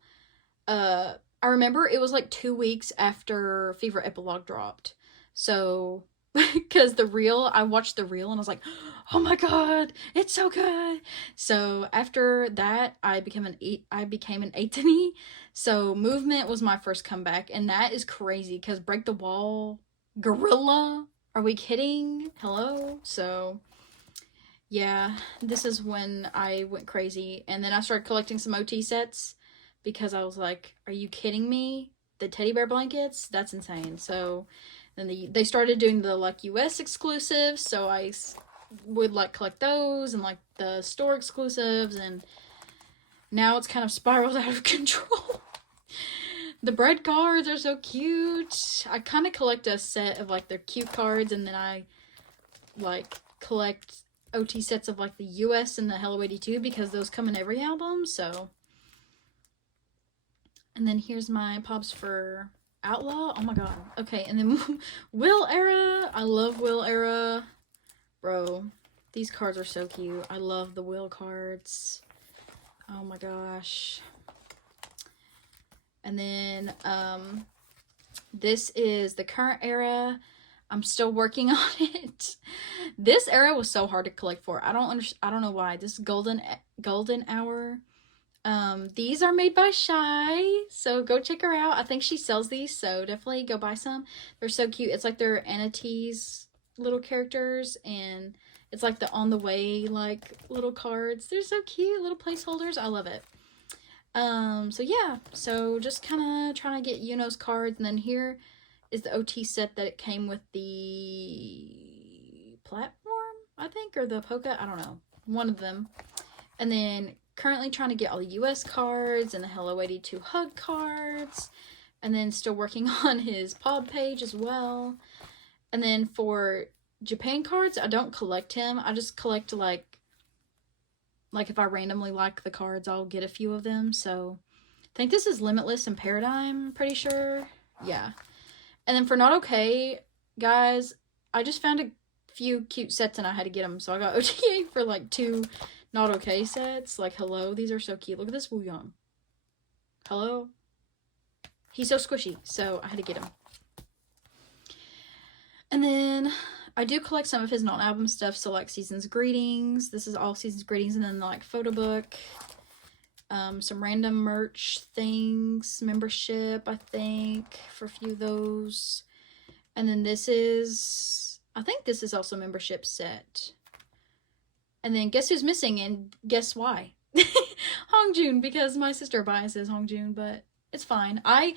I remember it was like 2 weeks after Fever Epilogue dropped. So because I watched the reel and I was like, oh my god, it's so good. So after that I became an ateez. So Movement was my first comeback, and that is crazy because Break the Wall, Gorilla, are we kidding? Hello? So yeah, this is when I went crazy, and then I started collecting some OT sets because I was like, are you kidding me? The teddy bear blankets? That's insane. So then they started doing the like US exclusives, so I would like collect those and like the store exclusives, and now it's kind of spiraled out of control. The bread cards are so cute. I kind of collect a set of like their cute cards, and then I like collect OT sets of like the US and the Hello 82 because those come in every album. So, and then here's my pops for Outlaw. Oh my god. Okay, and then Will era. I love Will era. Bro, these cards are so cute. I love the Will cards. Oh my gosh. And then this is the current era. I'm still working on it. This era was so hard to collect for. I don't know why. This golden hour. These are made by Shy, so go check her out. I think she sells these, so definitely go buy some. They're so cute. It's like they're ateez little characters, and it's like the on the way like little cards. They're so cute, little placeholders. I love it. So yeah, so just kind of trying to get Yuno's cards, and then here is the OT set that it came with the platform, I think, or the Polka, I don't know, one of them. And then currently trying to get all the US cards and the Hello 82 hug cards, and then still working on his pod page as well. And then for Japan cards, I don't collect him. I just collect like if I randomly like the cards, I'll get a few of them. So I think this is Limitless and Paradigm, pretty sure. Yeah. And then for Not Okay, guys, I just found a few cute sets and I had to get them. So I got OTA for like 2 Not Okay sets. Like, hello, these are so cute. Look at this Woo Young. Hello? He's so squishy, so I had to get him. And then I do collect some of his non-album stuff, so like Season's Greetings. This is all Season's Greetings, and then like photo book. Some random merch things, membership, I think, for a few of those. And then this is, I think this is also membership set. And then guess who's missing, and guess why? Hongjun, because my sister biases Hongjun, but it's fine. I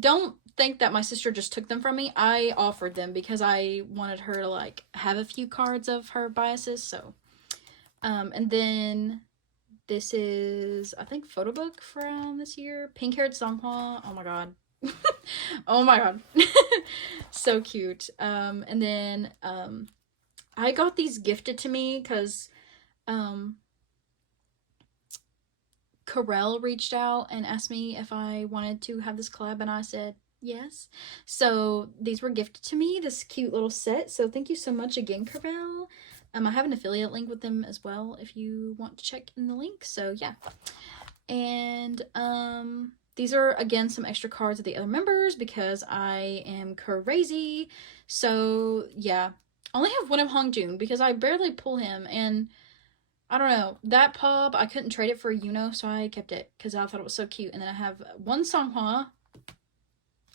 don't think that my sister just took them from me. I offered them because I wanted her to like have a few cards of her biases. So and then this is, I think, photo book from this year. Pink haired Songhwa. Oh my god. Oh my god. So cute. And then I got these gifted to me because Carell reached out and asked me if I wanted to have this collab, and I said yes. So these were gifted to me, this cute little set. So thank you so much again, Carell. I have an affiliate link with them as well if you want to check in the link. So yeah. And these are again some extra cards of the other members because I am crazy. So yeah. I only have one of Hongjun because I barely pull him, and I don't know, that pub, I couldn't trade it for a Yuno, so I kept it because I thought it was so cute. And then I have one Songhwa,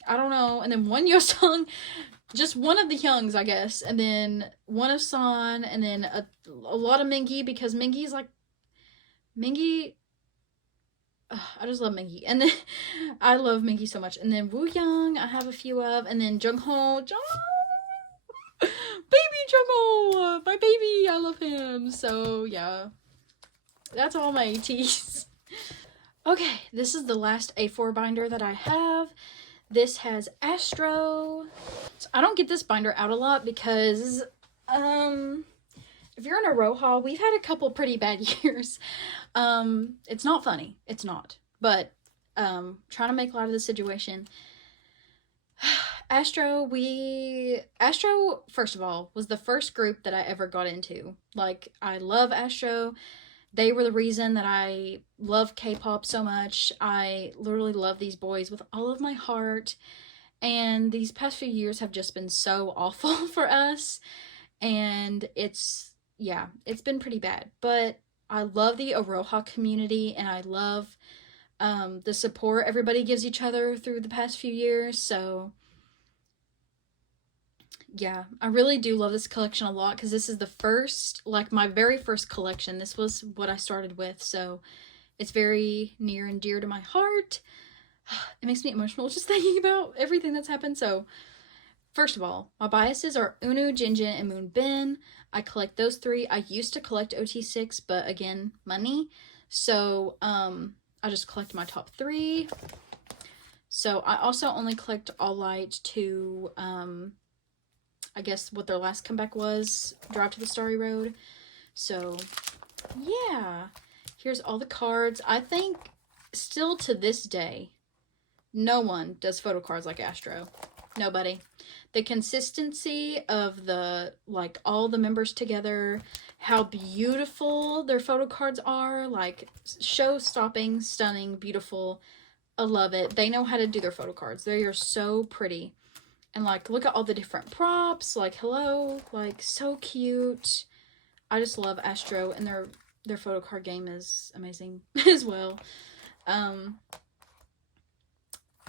I don't know, and then one Yosung, just one of the Hyungs, I guess, and then one of San, and then a lot of Mingi, because Mingi's like, Mingi, I just love Minky. And then I love Minky so much. And then Woo Young, I have a few of. And then Jungho, baby Jungho, my baby, I love him. So yeah, that's all my ateez. Okay, this is the last A4 binder that I have. This has Astro. So I don't get this binder out a lot because if you're in a row haul, we've had a couple pretty bad years. It's not funny. It's not. But trying to make light of the situation. Astro, first of all, was the first group that I ever got into. Like, I love Astro. They were the reason that I love K-pop so much. I literally love these boys with all of my heart. And these past few years have just been so awful for us. And it's been pretty bad. But I love the Aroha community, and I love the support everybody gives each other through the past few years. So yeah, I really do love this collection a lot because this is the first, like my very first collection. This was what I started with, so it's very near and dear to my heart. It makes me emotional just thinking about everything that's happened. So first of all, my biases are Eunwoo, Jinjin, and Moonbin. I collect those three. I used to collect OT6, but again, money. So I just collect my top three. So I also only collect All Light to I guess what their last comeback was, Drive to the Starry Road. So yeah, here's all the cards. I think still to this day, no one does photo cards like Astro. Nobody. The consistency of the, like, all the members together, how beautiful their photo cards are, like, show-stopping, stunning, beautiful. I love it. They know how to do their photo cards. They are so pretty. And, like, look at all the different props. Like, hello. Like, so cute. I just love Astro, and their photo card game is amazing as well.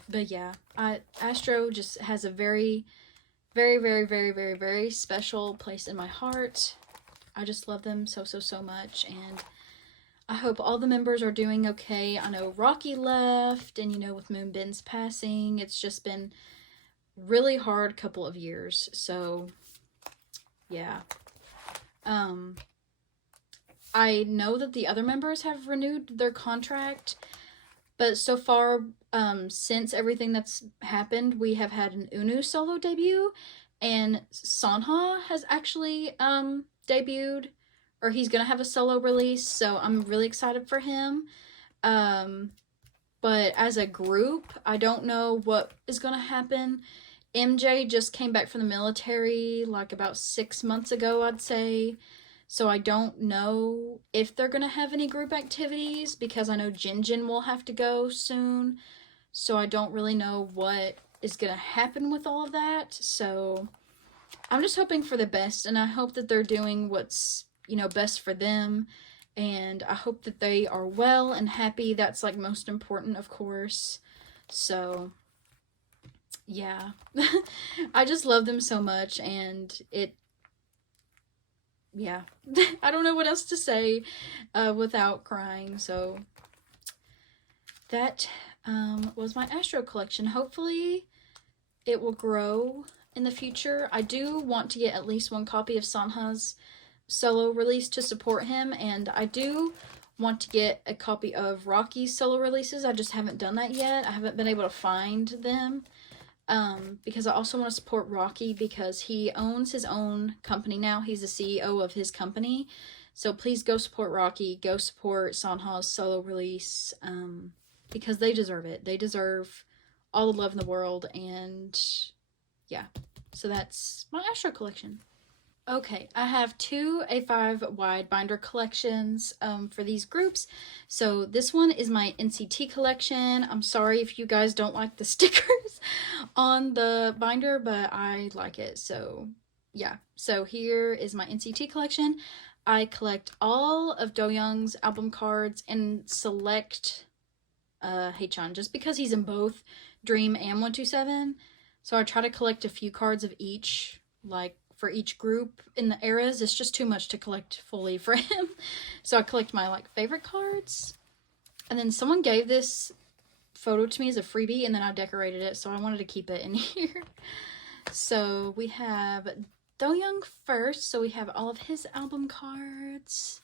But yeah, Astro just has a very, very, very, very, very, very special place in my heart. I just love them so, so, so much, and I hope all the members are doing okay. I know Rocky left, and, you know, with Moonbin's passing, it's just been really hard couple of years. So yeah, I know that the other members have renewed their contract, but so far, since everything that's happened, we have had an Eunwoo solo debut, and Sonha has actually debuted, or he's gonna have a solo release, so I'm really excited for him. But as a group, I don't know what is gonna happen. MJ just came back from the military like about 6 months ago, I'd say. So I don't know if they're going to have any group activities, because I know Jinjin will have to go soon. So I don't really know what is going to happen with all of that. So I'm just hoping for the best, and I hope that they're doing what's, you know, best for them. And I hope that they are well and happy. That's, like, most important, of course. So yeah. I just love them so much, and yeah. I don't know what else to say without crying. So that was my Astro collection. Hopefully it will grow in the future. I do want to get at least one copy of Sonha's solo release to support him, and I do want to get a copy of Rocky's solo releases. I just haven't done that yet. I haven't been able to find them. Because I also want to support Rocky, because he owns his own company now. He's the CEO of his company. So please go support Rocky. Go support Sonha's solo release, because they deserve it. They deserve all the love in the world, and yeah. So that's my Astro collection. Okay, I have two A5 wide binder collections for these groups. So this one is my NCT collection. I'm sorry if you guys don't like the stickers on the binder, but I like it. So yeah, so here is my NCT collection. I collect all of Do Young's album cards and select Haechan, just because he's in both Dream and 127. So I try to collect a few cards of each, like, for each group in the eras. It's just too much to collect fully for him. So I collect my, like, favorite cards. And then someone gave this photo to me as a freebie, and then I decorated it, so I wanted to keep it in here. So we have Doyoung first, so we have all of his album cards.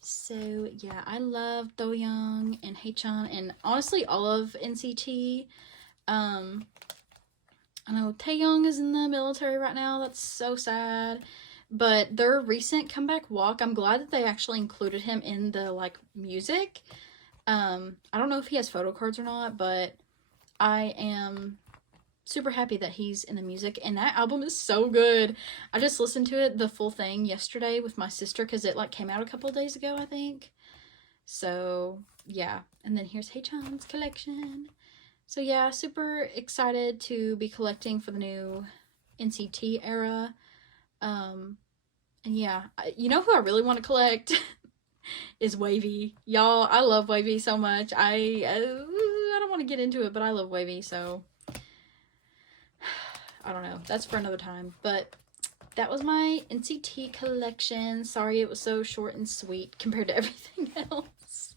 So yeah, I love Doyoung and Haechan, and honestly all of NCT. I know Taeyoung is in the military right now. That's so sad. But their recent comeback walk, I'm glad that they actually included him in the, like, music. I don't know if he has photo cards or not, but I am super happy that he's in the music. And that album is so good. I just listened to it, the full thing, yesterday with my sister because it, like, came out a couple of days ago, I think. So, yeah. And then here's Haechan's collection. So yeah, super excited to be collecting for the new NCT era. And yeah, you know who I really want to collect is WayV. Y'all, I love WayV so much. I don't want to get into it, but I love WayV, so I don't know. That's for another time. But that was my NCT collection. Sorry it was so short and sweet compared to everything else.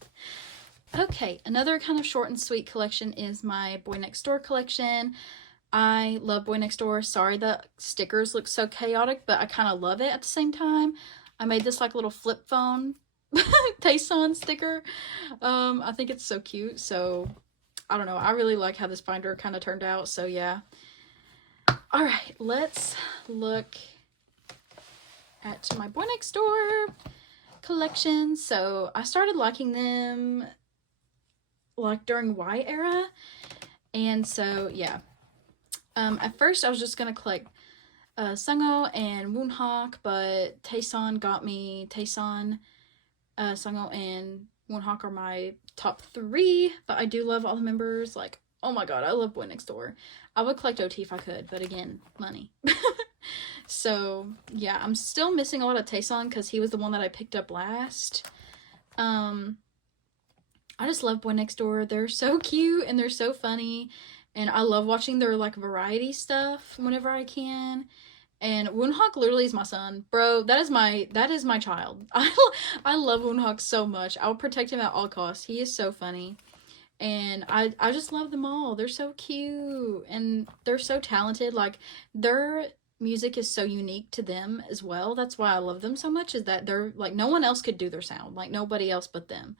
Okay, another kind of short and sweet collection is my boynextdoor collection. I love boynextdoor. Sorry the stickers look so chaotic, but I kind of love it at the same time. I made this like little flip phone Taeson sticker. I think it's so cute, so I don't know. I really like how this binder kind of turned out, so yeah. Alright, let's look at my boynextdoor collection. So I started liking them like during Y era, and so yeah. At first I was just gonna collect Sungho and Woonhak, but Taeson got me. Taeson, Sungho, and Woonhak are my top 3, but I do love all the members. Like, oh my god, I love boynextdoor. I would collect OT if I could, but again, money. So yeah, I'm still missing a lot of Taeson because he was the one that I picked up last. I just love boynextdoor. They're so cute and they're so funny, and I love watching their like variety stuff whenever I can. And Woonhak literally is my son, bro. That is my child. I love Woonhak so much. I'll protect him at all costs. He is so funny, and I just love them all. They're so cute and they're so talented. Like, their music is so unique to them as well. That's why I love them so much, is that they're like, no one else could do their sound, like nobody else but them.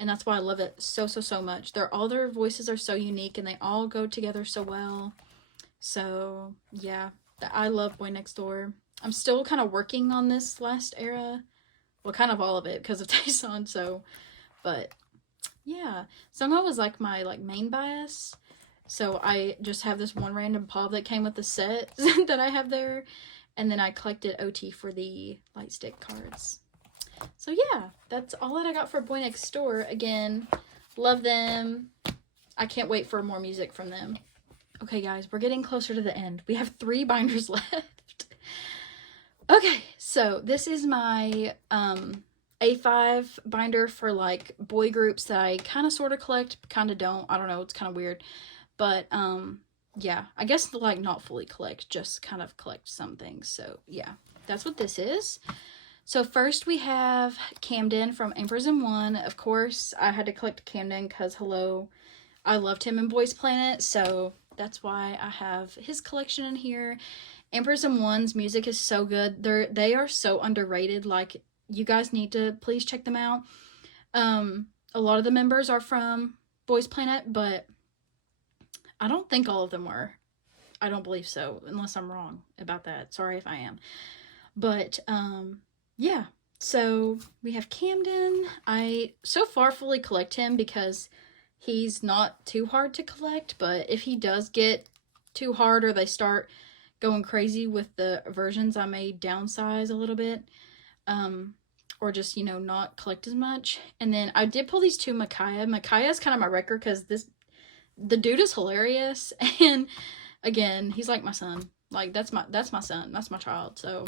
And that's why I love it so much. All their voices are so unique and they all go together so well. So yeah, I love boynextdoor. I'm still kind of working on this last era. Well, kind of all of it because of Taeson, so, but yeah. Sungho was like my main bias. So I just have this one random pop that came with the set that I have there. And then I collected OT for the light stick cards. So yeah, that's all that I got for boynextdoor. Again, love them. I can't wait for more music from them. Okay guys, we're getting closer to the end. We have 3 binders left. Okay, so this is my A5 binder for like boy groups that I kind of sort of collect, kind of don't. I don't know, it's kind of weird. But yeah, I guess like not fully collect, just kind of collect some things. So yeah, that's what this is. So first we have Camden from ampersandone. Of course, I had to collect Camden because, hello, I loved him in Boys Planet, so that's why I have his collection in here. Ampersandone's music is so good. They are so underrated. Like, you guys need to please check them out. A lot of the members are from Boys Planet, but I don't think all of them were. I don't believe so, unless I'm wrong about that. Sorry if I am. But yeah, so we have Camden. I so far fully collect him because he's not too hard to collect, but if he does get too hard or they start going crazy with the versions, I may downsize a little bit, or just, you know, not collect as much. And then I did pull these 2 Micaiah. Micaiah is kind of my wrecker because the dude is hilarious, and again, he's like my son. Like, that's my son. That's my child. So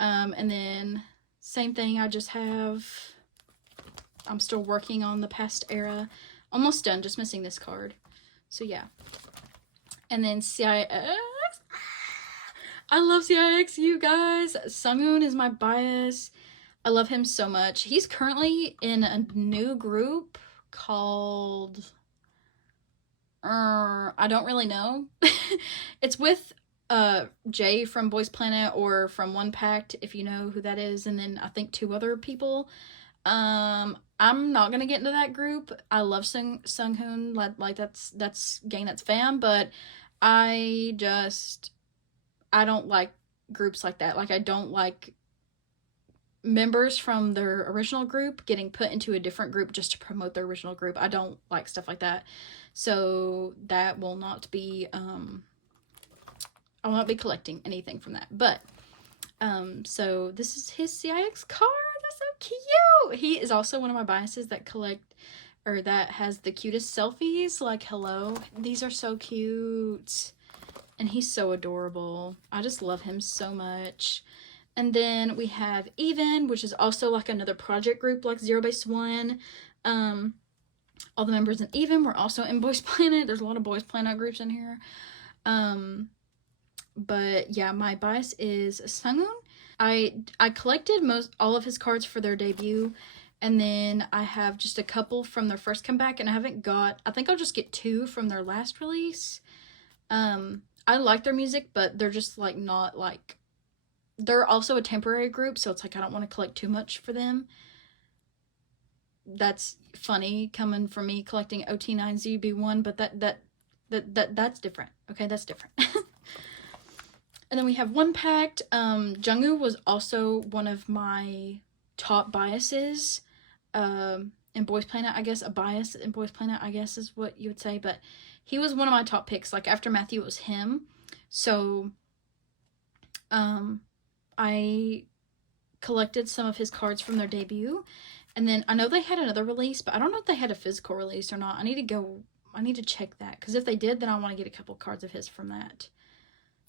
and then same thing, I'm still working on the past era. Almost done, just missing this card. So yeah. And then CIX. I love CIX, you guys. Sunghoon is my bias. I love him so much. He's currently in a new group called I don't really know. It's with Jay from Boys Planet or from Onepact, if you know who that is, and then I think 2 other people. I'm not gonna get into that group. I love Sunghoon, like that's gang, that's fam, but I don't like groups like that. Like, I don't like members from their original group getting put into a different group just to promote their original group. I don't like stuff like that. So that will not be I will not be collecting anything from that. But so this is his CIX card. That's so cute. He is also one of my biases that collect, or that has the cutest selfies. Like, hello, these are so cute. And he's so adorable. I just love him so much. And then we have evnne, which is also like another project group like zerobaseone. All the members in evnne were also in Boys Planet. There's a lot of Boys Planet groups in here. But yeah, my bias is Sunghoon. I collected all of his cards for their debut, and then I have just a couple from their first comeback, and I think I'll just get 2 from their last release. I like their music, but they're just like not like, they're also a temporary group, so it's like I don't want to collect too much for them. That's funny coming from me collecting OT9ZB1, but that's different. Okay, that's different. And then we have Onepact. Jungwoo was also one of my top biases in Boys Planet, I guess. A bias in Boys Planet, I guess, is what you would say. But he was one of my top picks. Like, after Matthew, it was him. So I collected some of his cards from their debut. And then I know they had another release, but I don't know if they had a physical release or not. I need to check that. Because if they did, then I want to get a couple cards of his from that.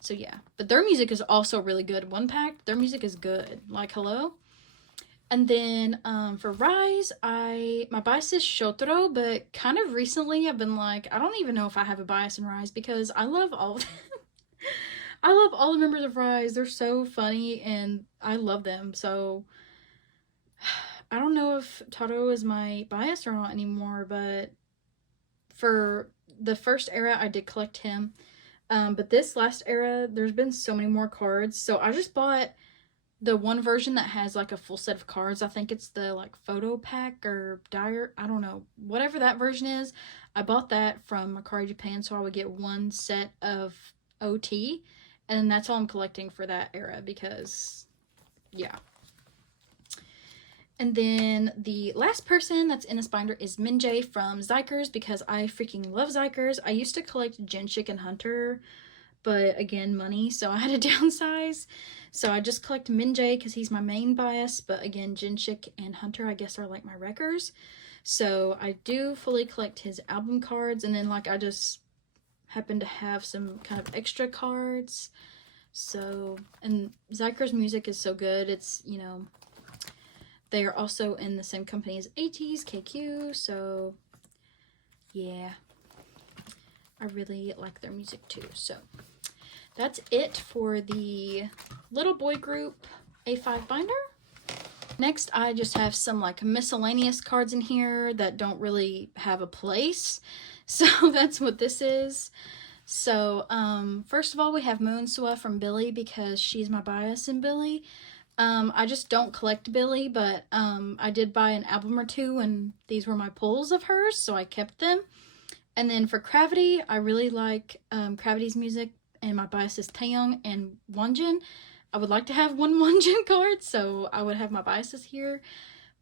So yeah, but their music is also really good. Onepact, their music is good. Like, hello. And then for riize, my bias is Shotaro, but kind of recently I've been like, I don't even know if I have a bias in riize, because I love all of them. I love all the members of riize. They're so funny and I love them. So I don't know if Taro is my bias or not anymore, but for the first era I did collect him. But this last era, there's been so many more cards. So I just bought the one version that has like a full set of cards. I think it's the like photo pack or dire, I don't know, whatever that version is. I bought that from Mercari Japan, so I would get one set of OT, and that's all I'm collecting for that era, because yeah. And then the last person that's in this binder is Minjae from Xikers, because I freaking love Xikers. I used to collect Jinshik and Hunter, but again, money, so I had to downsize. So I just collect Minjae because he's my main bias, but again, Jinshik and Hunter, I guess, are like my wreckers. So I do fully collect his album cards, and then like I just happen to have some kind of extra cards. So, and Xikers' music is so good. It's, you know, they are also in the same company as ateez, KQ, so yeah, I really like their music too. So that's it for the little boy group A5 binder. Next, I just have some like miscellaneous cards in here that don't really have a place. So that's what this is. So first of all, we have Moonsua from Billy, because she's my bias in Billy. I just don't collect Billy, but I did buy an album or 2, and these were my pulls of hers, so I kept them. And then for Gravity, I really like Gravity's music, and my bias is Taeyong and Wonjin. I would like to have one Wonjin card, so I would have my biases here.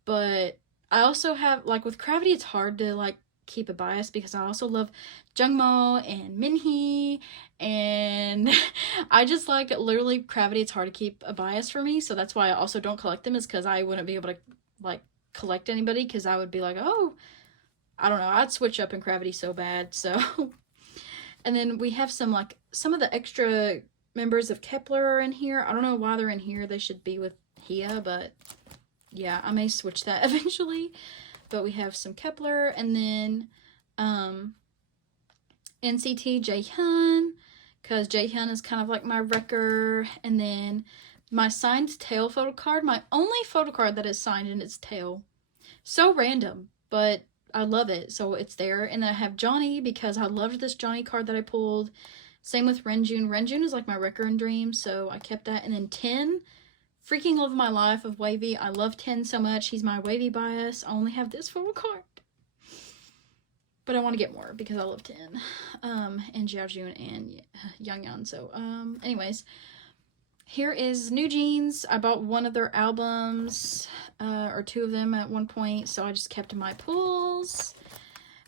But I also have, like, with Gravity, it's hard to, like, keep a bias, because I also love Jungmo and Minhee, and I just like, literally, Gravity, it's hard to keep a bias for me, so that's why I also don't collect them, is because I wouldn't be able to like collect anybody, because I would be like, oh, I don't know, I'd switch up in Gravity so bad. So and then we have some of the extra members of Kepler are in here. I don't know why they're in here. They should be with Hia, but yeah, I may switch that eventually. But we have some Kepler, and then NCT Jaehyun, because Jaehyun is kind of like my wrecker, and then my signed tail photo card, my only photo card that is signed in its tail. So random, but I love it, so it's there. And then I have Johnny because I loved this Johnny card that I pulled. Same with Renjun. Renjun is like my recurring dream, so I kept that. And then 10, freaking love of my life of Wavy. I love 10 so much. He's my Wavy bias. I only have this photo card, but I want to get more because I love 10. And Xiaojun and Yang Yan. So, anyways, here is New Jeans. I bought one of their albums, or 2 of them at one point, so I just kept my pulls.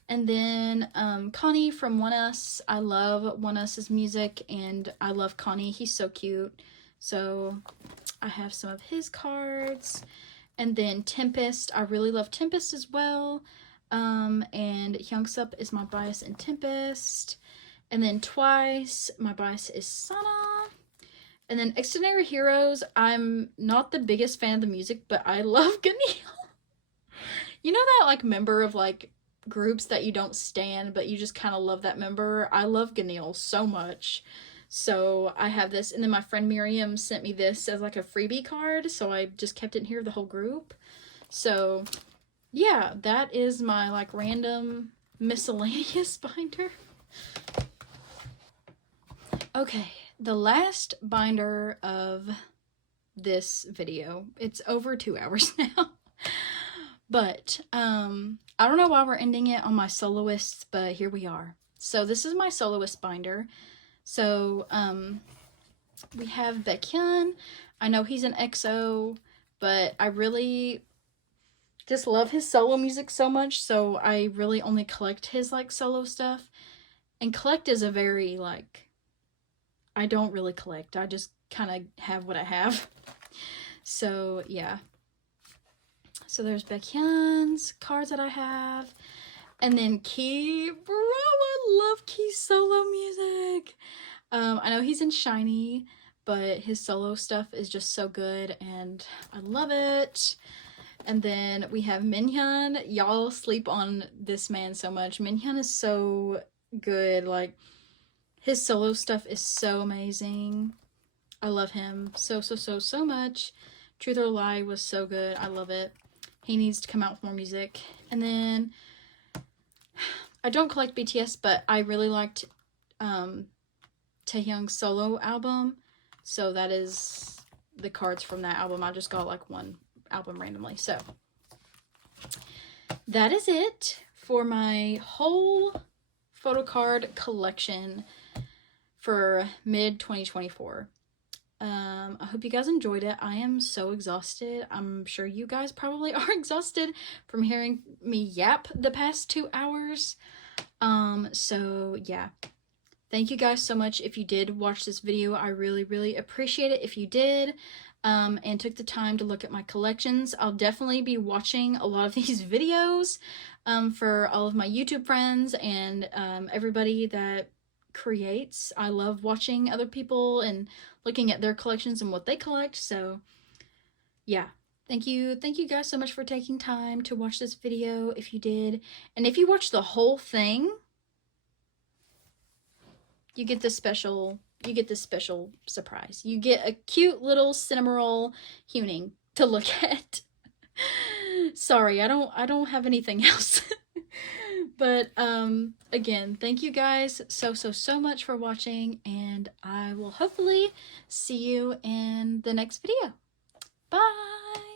And then Connie from oneus. I love oneus's music, and I love Connie. He's so cute. So I have some of his cards. And then Tempest. I really love Tempest as well. And Hyungsup is my bias in Tempest. And then Twice, my bias is Sana. And then Extraordinary Heroes, I'm not the biggest fan of the music, but I love Ganil. You know that, like, member of, like, groups that you don't stan, but you just kind of love that member? I love Ganil so much. So I have this, and then my friend Miriam sent me this as, like, a freebie card, so I just kept it in here of the whole group. So, yeah, that is my, like, random miscellaneous binder. Okay, the last binder of this video. It's over 2 hours now. But, I don't know why we're ending it on my soloists, but here we are. So this is my soloist binder. So, we have Baekhyun. I know he's an EXO, but I really just love his solo music so much, so I really only collect his, like, solo stuff. And collect is a very, like, I don't really collect. I just kind of have what I have. So, yeah. So there's Baekhyun's cards that I have. And then Key. Bro, I love Key's solo music. I know he's in SHINee, but his solo stuff is just so good, and I love it. And then we have Minhyun. Y'all sleep on this man so much. Minhyun is so good. Like, his solo stuff is so amazing. I love him so much. Truth or Lie was so good. I love it. He needs to come out with more music. And then I don't collect BTS, but I really liked Taehyung's solo album. So that is the cards from that album. I just got like one album randomly. So that is it for my whole photo card collection for mid-2024. I hope you guys enjoyed it. I am so exhausted. I'm sure you guys probably are exhausted from hearing me yap the past 2 hours. So yeah. Thank you guys so much if you did watch this video. I really appreciate it if you did, and took the time to look at my collections. I'll definitely be watching a lot of these videos for all of my YouTube friends and everybody that creates. I love watching other people and looking at their collections and what they collect. So yeah, thank you guys so much for taking time to watch this video if you did. And if you watched the whole thing, you get this special surprise. You get a cute little Cinnamoroll Huning to look at. Sorry, I don't have anything else. But again, thank you guys so much for watching, and I will hopefully see you in the next video. Bye.